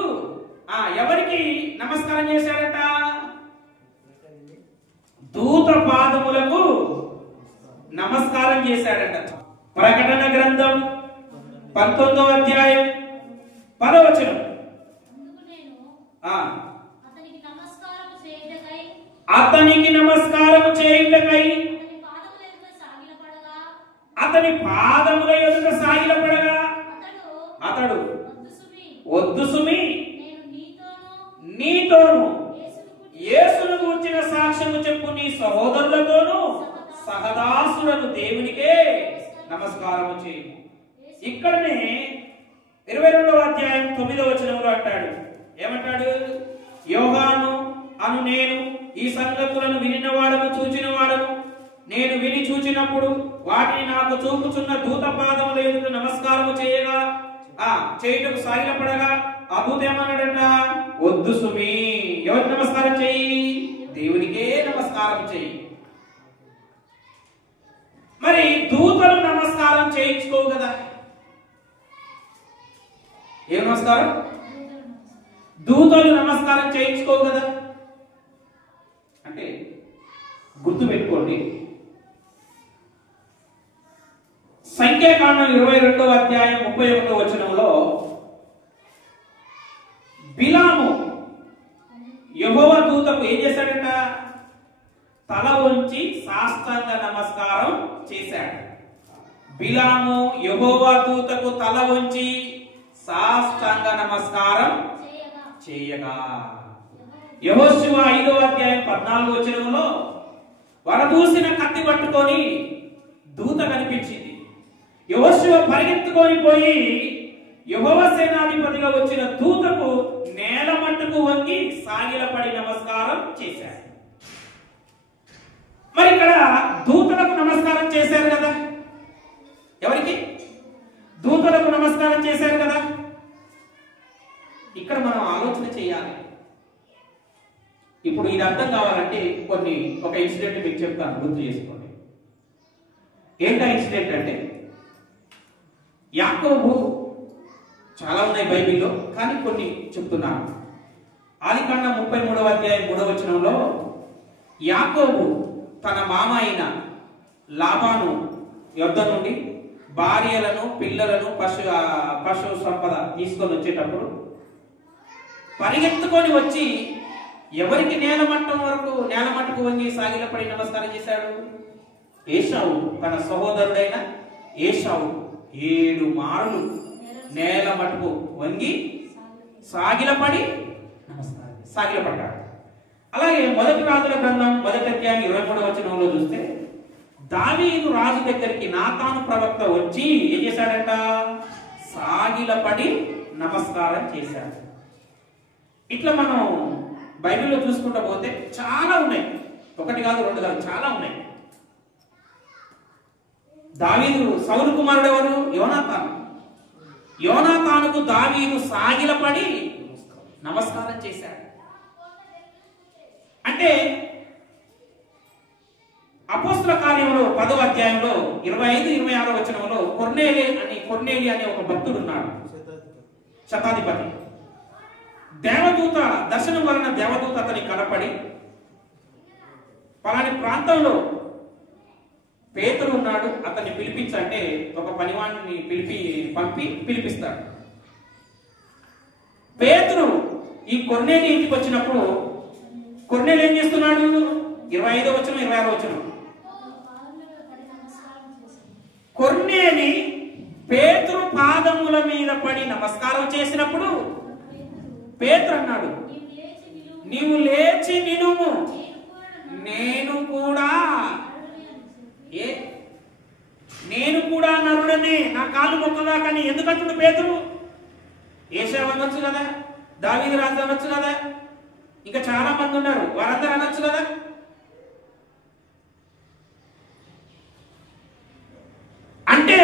ఎవరికి నమస్కారం చేశాడట? దూత పాదములకు నమస్కారం చేశాడట. ప్రకటన గ్రంథం 19వ అధ్యాయం 10వ వచనం, అతనికి నమస్కారము చేయుటకై అతని పాదముల ఎదుట సాగిలపడగా అతడు, వద్దు సుమి, నీతోను యేసును గూర్చిన సాక్ష్యము చెప్పు నీ సహోదరులతోనూ సహదాసులను దేవునికే నమస్కారము చేయి. ఇక్కడనే 22వ అధ్యాయం 9వ వచనంలో అంటాడు. ఏమంటాడు? యోహాను అను నేను ఈ సంగతులను వినినవాడను, చూచినవాడను. నేను విని చూచినప్పుడు వాటిని నాకు చూపుచున్న దూత పాదముల ఎదుట నమస్కారము చేయగా చేయుటకు సాగిలపడగా ఆ దూత ఏమన్నాడట? వద్దు సుమి, ఎవరికి నమస్కారం చెయ్యి? దేవునికే నమస్కారం చెయ్యి. మరి దూతలు నమస్కారం చేయించుకోవు కదా. ఏం నమస్కారం? దూతలు నమస్కారం చేయించుకోవు కదా. అంటే గుర్తు పెట్టుకోండి, సంఖ్యాకాండం 22వ అధ్యాయం 31వ వచనంలో బిలాము యెహోవా దూతకు తల వంచి సాష్టాంగ నమస్కారం చేయగా. యెహోషువ 5వ అధ్యాయం 14వ వచనంలో వరదూసిన కత్తి పట్టుకొని దూత కనిపించింది. యెహోషువ పరిగెత్తుకొని పోయి యెహోవా సేనాధిపతిగా వచ్చిన దూతకు నేల మట్టుకు వంగి సాగిలపడి నమస్కారం చేశారు. మరి ఇక్కడ దూతలకు నమస్కారం చేశారు కదా. ఎవరికి? దూతలకు నమస్కారం చేశారు కదా. ఇక్కడ మనం ఆలోచన చేయాలి. ఇప్పుడు ఇది అర్థం కావాలంటే ఒక ఇన్సిడెంట్ మీకు చెప్తాను, గుర్తు చేసుకోండి. ఏంటా ఇన్సిడెంట్ అంటే, యాకోబు చాలా ఉన్నాయి బైబిల్లో, కానీ కొన్ని చెప్తున్నాను. ఆదికాండం 33వ అధ్యాయం 3వ వచనంలో యాకోబు తన మామ అయిన లాబాను యొద్ద నుండి భార్యలను, పిల్లలను, పశు సంపద తీసుకొని వచ్చేటప్పుడు పరిగెత్తుకొని వచ్చి ఎవరికి నేల మట్టుకు వంగి సాగిలపడి నమస్కారం చేశాడు? ఏశావు, తన సహోదరుడైన ఏశావు 7 మార్లు నేల మట్టుకు వంగి సాగిలపడి సాగిలపడ్డాడు. అలాగే మొదటి రాజుల గ్రంథం 1వ అధ్యాయం 23వ వచనంలో చూస్తే దావీదు రాజు దగ్గరికి నాతాను ప్రవక్త వచ్చి ఏం చేశాడంట? సాగిలపడి నమస్కారం చేశాడు. ఇట్లా మనం బైబిల్లో చూసుకుంటూ పోతే చాలా ఉన్నాయి. 1 కాదు 2 కాదు, చాలా ఉన్నాయి. దావీదు సౌలు కుమారుడు ఎవరు? యోనాతానుకు దావీదు సాగిలపడి నమస్కారం చేశాడు. అంటే అపోస్తల కార్యంలో 10వ అధ్యాయంలో 25-26 వచనంలో కొర్నేలి అనే ఒక భక్తుడు ఉన్నాడు, శతాధిపతి. దేవదూత దర్శనం వలన దేవదూత అతని కనపడి, పలాని ప్రాంతంలో పేతురు ఉన్నాడు, అతన్ని పిలిపించంటే ఒక పనివాణ్ణి పిలిపిస్తాడు. పేతురు ఈ కొర్నేలి ఇంటికి వచ్చినప్పుడు కొర్నేలి ఏం చేస్తున్నాడు? 25వ వచనం 26వ వచనం. కొర్నేలి పేతురు పాదముల మీద పడి నమస్కారం చేసినప్పుడు పేతురు అన్నాడు, నీవు లేచి నిలుము, నేను కూడా నరుడనే, నా కాలు మొక్కదా. కానీ ఎందుకంటుడు పేతురు? ఏశావు అనొచ్చు కదా, దావీదు రాజు అనొచ్చు కదా, ఇంకా చాలా మంది ఉన్నారు, వారందరూ అనొచ్చు కదా. అంటే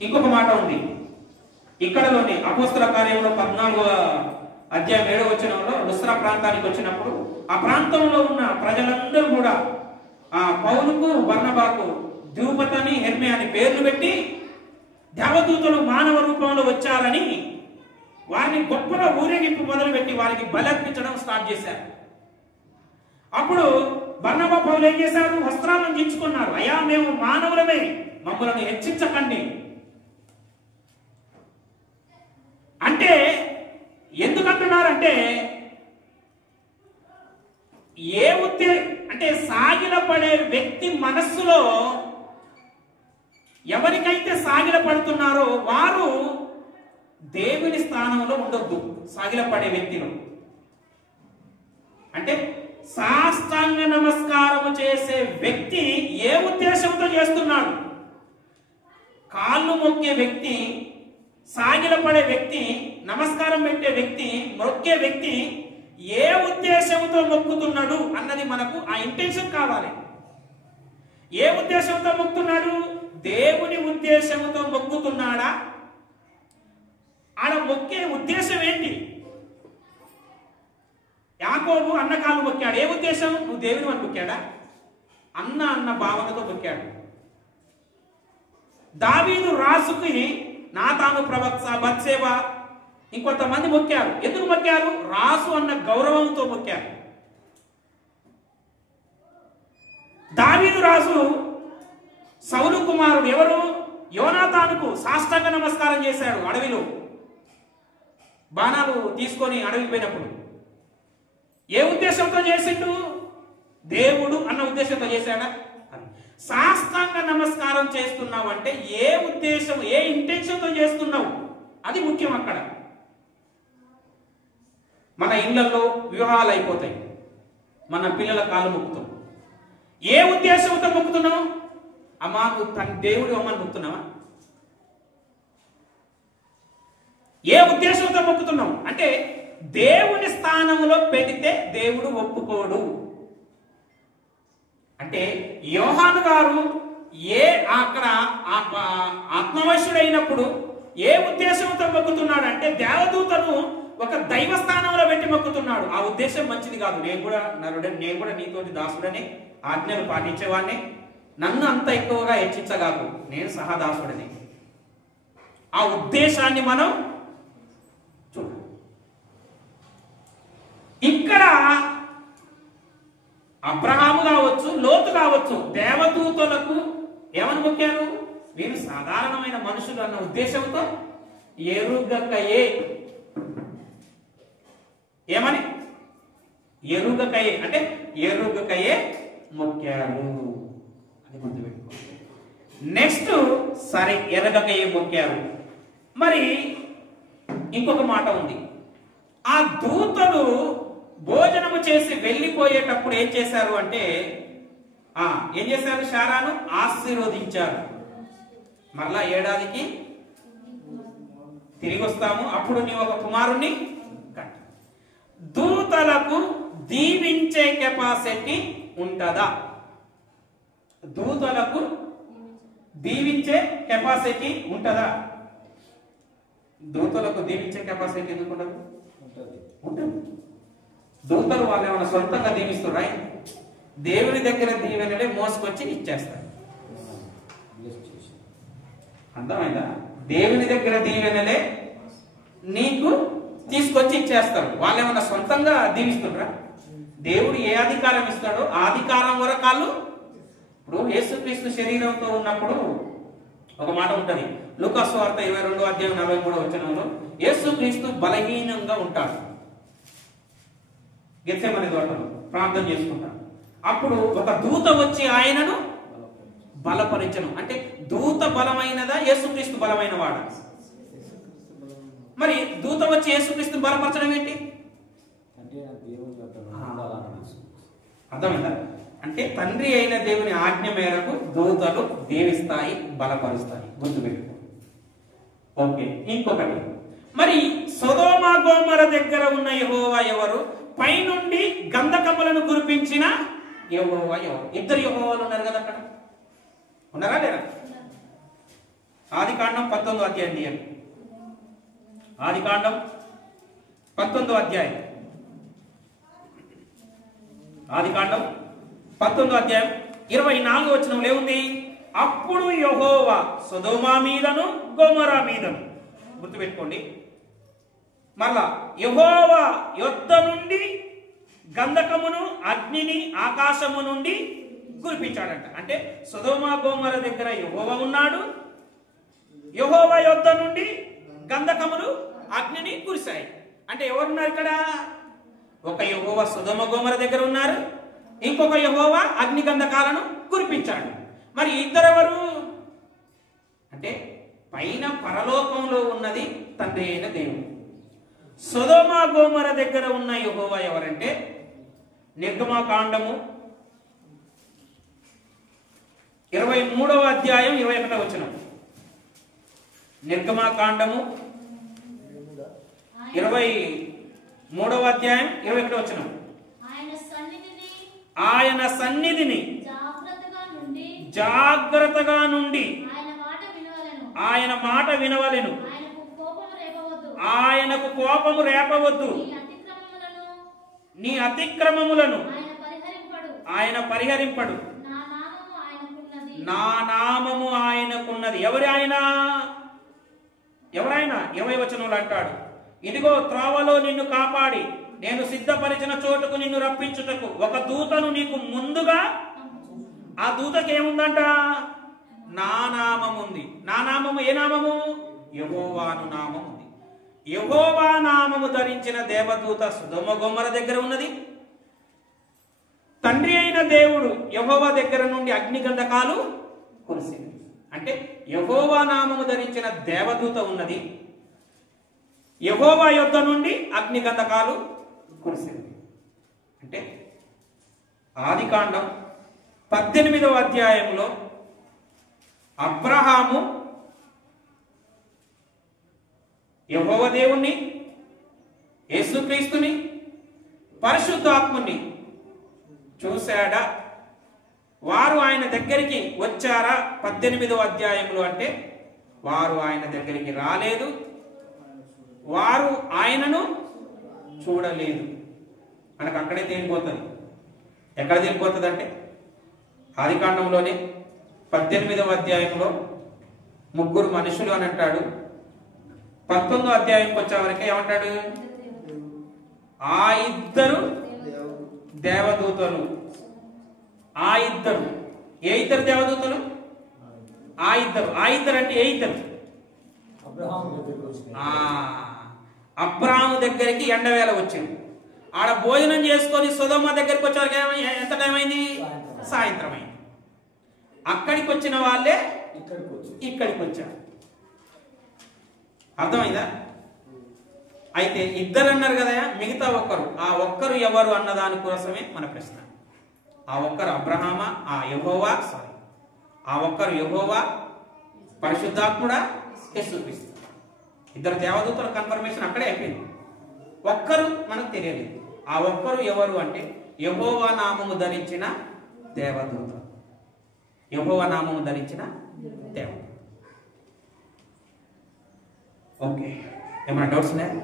ఇంకొక మాట ఉంది ఇక్కడలోని అపోస్తల కార్యంలో 14వ అధ్యాయం 7వ వచనంలో లుస్త్రా ప్రాంతానికి వచ్చినప్పుడు ఆ ప్రాంతంలో ఉన్న ప్రజలందరూ కూడా ఆ పౌలుకు బర్నబాకు ద్యూపతని హెర్మే అని పేర్లు పెట్టి దేవదూతలు మానవ రూపంలో వచ్చారని వారిని గొప్పగా ఊరేగింపు మొదలుపెట్టి వారికి బలర్పించడం స్టార్ట్ చేశారు. అప్పుడు బర్నబా పౌలు ఏం చేశారు? వస్త్రాలను దించుకున్నారు. అయ్యా, మేము మానవులమే, మమ్మల్ని హెచ్చించకండి. అంటే ఎందుకంటున్నారంటే అంటే సాగిలపడే వ్యక్తి మనస్సులో ఎవరికైతే సాగిలపడుతున్నారో వారు దేవుని స్థానంలో ఉండొద్దు. సాగిలపడే వ్యక్తిలో అంటే సాష్టాంగ నమస్కారము చేసే వ్యక్తి ఏ ఉద్దేశంతో చేస్తున్నాడు? కాళ్ళు మొక్కే వ్యక్తి, సాగిలపడే వ్యక్తి, నమస్కారం పెట్టే వ్యక్తి, మొక్కే వ్యక్తి ఏ ఉద్దేశంతో మొక్కుతున్నాడు అన్నది మనకు ఆ ఇంటెన్షన్ కావాలి. ఏ ఉద్దేశంతో మొక్కుతున్నాడు? దేవుని ఉద్దేశంతో మొక్కుతున్నాడా? ఆడ మొక్కే ఉద్దేశం ఏంటి? యాకోబు అన్న కాలు మొక్కాడు. ఏ ఉద్దేశం? నువ్వు దేవుని అని మొక్కాడా? అన్న భావనతో మొక్కాడు. దావీదు రాజుకి నాతాను ప్రవక్త, బత్సేబ, ఇంకొంతమంది మొక్కారు. ఎందుకు మొక్కారు? రాసు అన్న గౌరవంతో మొక్కారు. దావీదు రాజు సౌలు కుమారుడు ఎవరు? యోనాతానుకు సాష్టాంగ నమస్కారం చేశాడు. అడవిలో బాణాలు తీసుకొని అడవికి పోయినప్పుడు ఏ ఉద్దేశంతో చేసిండు? దేవుడు అన్న ఉద్దేశంతో చేశాడా? సాష్టాంగ నమస్కారం చేస్తున్నావు అంటే ఏ ఉద్దేశం, ఏ ఇంటెన్షన్తో చేస్తున్నావు, అది ముఖ్యం. అక్కడ మన ఇళ్లలో వివాహాలు అయిపోతాయి, మన పిల్లల కాళ్ళు మొక్కుతాం. ఏ ఉద్దేశంతో మొక్కుతున్నావు? అమ్మా తన దేవుడు అమ్మని మొక్కుతున్నావా? ఏ ఉద్దేశంతో మొక్కుతున్నావు అంటే దేవుని స్థానంలో పెడితే దేవుడు ఒప్పుకోడు. అంటే యోహాను గారు అక్కడ ఆత్మవశుడైనప్పుడు ఏ ఉద్దేశంతో మొక్కుతున్నాడు అంటే దేవదూతను ఒక దైవ స్థానంలో పెట్టి మొక్కుతున్నాడు. ఆ ఉద్దేశం మంచిది కాదు. నేను కూడా నరుడని, నేను కూడా నీతోటి దాసుడని, ఆజ్ఞలు పాటించేవాడిని, నన్ను అంత ఎక్కువగా హెచ్చించగాకు, నేను సహదాసుడని. ఆ ఉద్దేశాన్ని మనం చూడాలి. ఇక్కడ అబ్రహాము కావచ్చు, లోతు కావచ్చు, దేవదూతలకు ఏమని మొక్కారు? వీరు సాధారణమైన మనుషులు అన్న ఉద్దేశంతో ఎరుగకయే, ఏమని? ఎరుగకయే అంటే ఎరుగకయే మొక్కారు. అది గుర్తుపెట్టుకోండి. నెక్స్ట్ సరే ఎరగకయే మొక్కారు. మరి ఇంకొక మాట ఉంది. ఆ దూతలు భోజనము చేసి వెళ్ళిపోయేటప్పుడు ఏం చేశారు అంటే ఏం చేశారు? శారాను ఆశీర్వదించారు. మరలా ఏడాదికి తిరిగి వస్తాము, అప్పుడు నీ ఒక కుమారుణ్ణి కంట. దూతలకు దీవించే కెపాసిటీ ఉంటుందా? దూతలకు దీవించే కెపాసిటీ ఉంటుందా? దూతలకు దీవించే కెపాసిటీ ఎందుకు ఉండదు? ఉంటుంది. దూతలు వాళ్ళు ఏమైనా సొంతంగా దీవిస్తున్నా? దేవుని దగ్గర దీవెనలే మోసుకొచ్చి ఇచ్చేస్తారు. అర్థమైందా? దేవుని దగ్గర దీవెనలే నీకు తీసుకొచ్చి ఇచ్చేస్తాడు. వాళ్ళు ఏమన్నా సొంతంగా దీవిస్తుండ్రా? దేవుడు ఏ అధికారం ఇస్తాడో ఆ అధికారం వరకు వాళ్ళు. ఇప్పుడు యేసుక్రీస్తు శరీరంతో ఉన్నప్పుడు ఒక మాట ఉంటది, లూకా సువార్త 22:43 యేసుక్రీస్తు బలహీనంగా ఉంటాడు. గెత్సేమనే తోటలో ప్రార్థన చేసుకుంటాడు. అప్పుడు ఒక దూత వచ్చి ఆయనను బలపరిచను. అంటే దూత బలమైనదా, యేసుక్రీస్తు బలమైన వాడా? మరి దూత వచ్చి యేసుక్రీస్తు బలపరచడం ఏంటి? అర్థమైందా? అంటే తండ్రి అయిన దేవుని ఆజ్ఞ మేరకు దూతలు దీవిస్తాయి, బలపరుస్తాయి. గుర్తుపెట్టుకో. ఓకే. ఇంకొకటి, మరి సొదొమ గొమొర దగ్గర ఉన్న యెహోవా ఎవరు? పైనుండి గంధకములను కురిపించిన యెహోవా ఎవరు? ఇద్దరు యెహోవాలు ఉన్నారు కదా అక్కడ, ఉన్నారా లేరా? ఆదికాండం 19వ అధ్యాయం తీయండి. ఆదికాండం 19వ అధ్యాయం. ఆదికాండం 19వ అధ్యాయం 24వ వచనంలో ఏముంది? అప్పుడు యెహోవా సొదొమ మీదను గొమొర మీదను. గుర్తుపెట్టుకోండి. మరలా యెహోవా యొద్ద నుండి గంధకమును అగ్నిని ఆకాశము నుండి కురిపించాడంట. అంటే సొదొమ గొమొర దగ్గర యెహోవా ఉన్నాడు, యెహోవా యొద్ద నుండి గంధకములు అగ్నిని కురిశాయి. అంటే ఎవరున్నారు ఇక్కడ? ఒక యెహోవా సొదొమ గొమొర దగ్గర ఉన్నారు, ఇంకొక యెహోవా అగ్ని గంధకాలను కురిపించాడు. మరి ఇద్దరెవరు అంటే పైన పరలోకంలో ఉన్నది తండ్రి అయిన దేవుడు. సొదొమ గొమొర దగ్గర ఉన్న యెహోవా ఎవరంటే నిర్గమకాండము 23వ అధ్యాయం 21వ వచనం. నిర్గమకాండము 23వ అధ్యాయం 21వ వచనం. ఆయన సన్నిధిని జాగ్రత్తగా నుండి ఆయన మాట వినవలెను, ఆయనకు కోపము రేపవద్దు, నీ అతిక్రమములను ఆయన పరిహరింపడు, నా నామము ఆయనకున్నది. ఎవరైనా 20వ వచనంలో అంటాడు, ఇదిగో త్రోవలో నిన్ను కాపాడి నేను సిద్ధపరిచిన చోటుకు నిన్ను రప్పించుటకు ఒక దూతను నీకు ముందుగా. ఆ దూతకి ఏముందంట? నా నామం ఉంది. నా నామము ఏ నామము? యెహోవాను నామం ఉంది. యెహోవా నామము ధరించిన దేవదూత సొదొమ గొమొర దగ్గర ఉన్నది. తండ్రి అయిన దేవుడు యెహోవా దగ్గర నుండి అగ్ని గంధకాలు కురిసింది. అంటే యెహోవా నామము ధరించిన దేవదూత ఉన్నది. యెహోవా యొద్ద నుండి అగ్నిగంధకాలు కురిసింది. అంటే ఆదికాండం 18వ అధ్యాయంలో అబ్రహాము యెహోవా దేవుణ్ణి, యేసుక్రీస్తుని, పరిశుద్ధాత్ముని చూశాడా? వారు ఆయన దగ్గరికి వచ్చారా? 18వ అధ్యాయంలో అంటే వారు ఆయన దగ్గరికి రాలేదు, వారు ఆయనను చూడలేదు. మనకు అక్కడే తేలిపోతుంది. ఎక్కడ తేలిపోతుంది అంటే ఆదికాండంలోనే 18వ అధ్యాయంలో ముగ్గురు మనుషులు అని అంటాడు. 19వ అధ్యాయంకి వచ్చేవరకే ఏమంటాడు? ఆ ఇద్దరు దేవదూతలు. ఆ ఇద్దరు. ఏ ఇద్దరు దేవదూతలు? ఆ ఇద్దరు. ఆ ఇద్దరు అంటే ఏ ఇద్దరు? అబ్రాహాము దగ్గరికి ఎండవేళ వచ్చింది. ఆడ భోజనం చేసుకొని సొదొమ దగ్గరికి వచ్చేవారికి ఎంత టైం అయింది? సాయంత్రం అయింది. అక్కడికి వచ్చిన వాళ్ళే ఇక్కడికి వచ్చారు. అర్థమైందా? అయితే ఇద్దరు అన్నారు కదా, మిగతా ఒక్కరు, ఆ ఒక్కరు ఎవరు అన్న దాని కోసమే మన ప్రశ్న. ఆ ఒక్కరు అబ్రహామా? ఆ ఒక్కరు యెహోవా, పరిశుద్ధాత్ముడా, యేసుక్రీస్తు. ఇద్దరు దేవదూతల కన్ఫర్మేషన్ అక్కడే అయిపోయింది. ఒక్కరు మనకు తెలియలేదు. ఆ ఒక్కరు ఎవరు అంటే యెహోవా నామము ధరించిన దేవదూత. యెహోవా నామము ధరించిన దేవదూత. ఓకే, ఏమైనా డౌట్స్ ఉన్నాయా?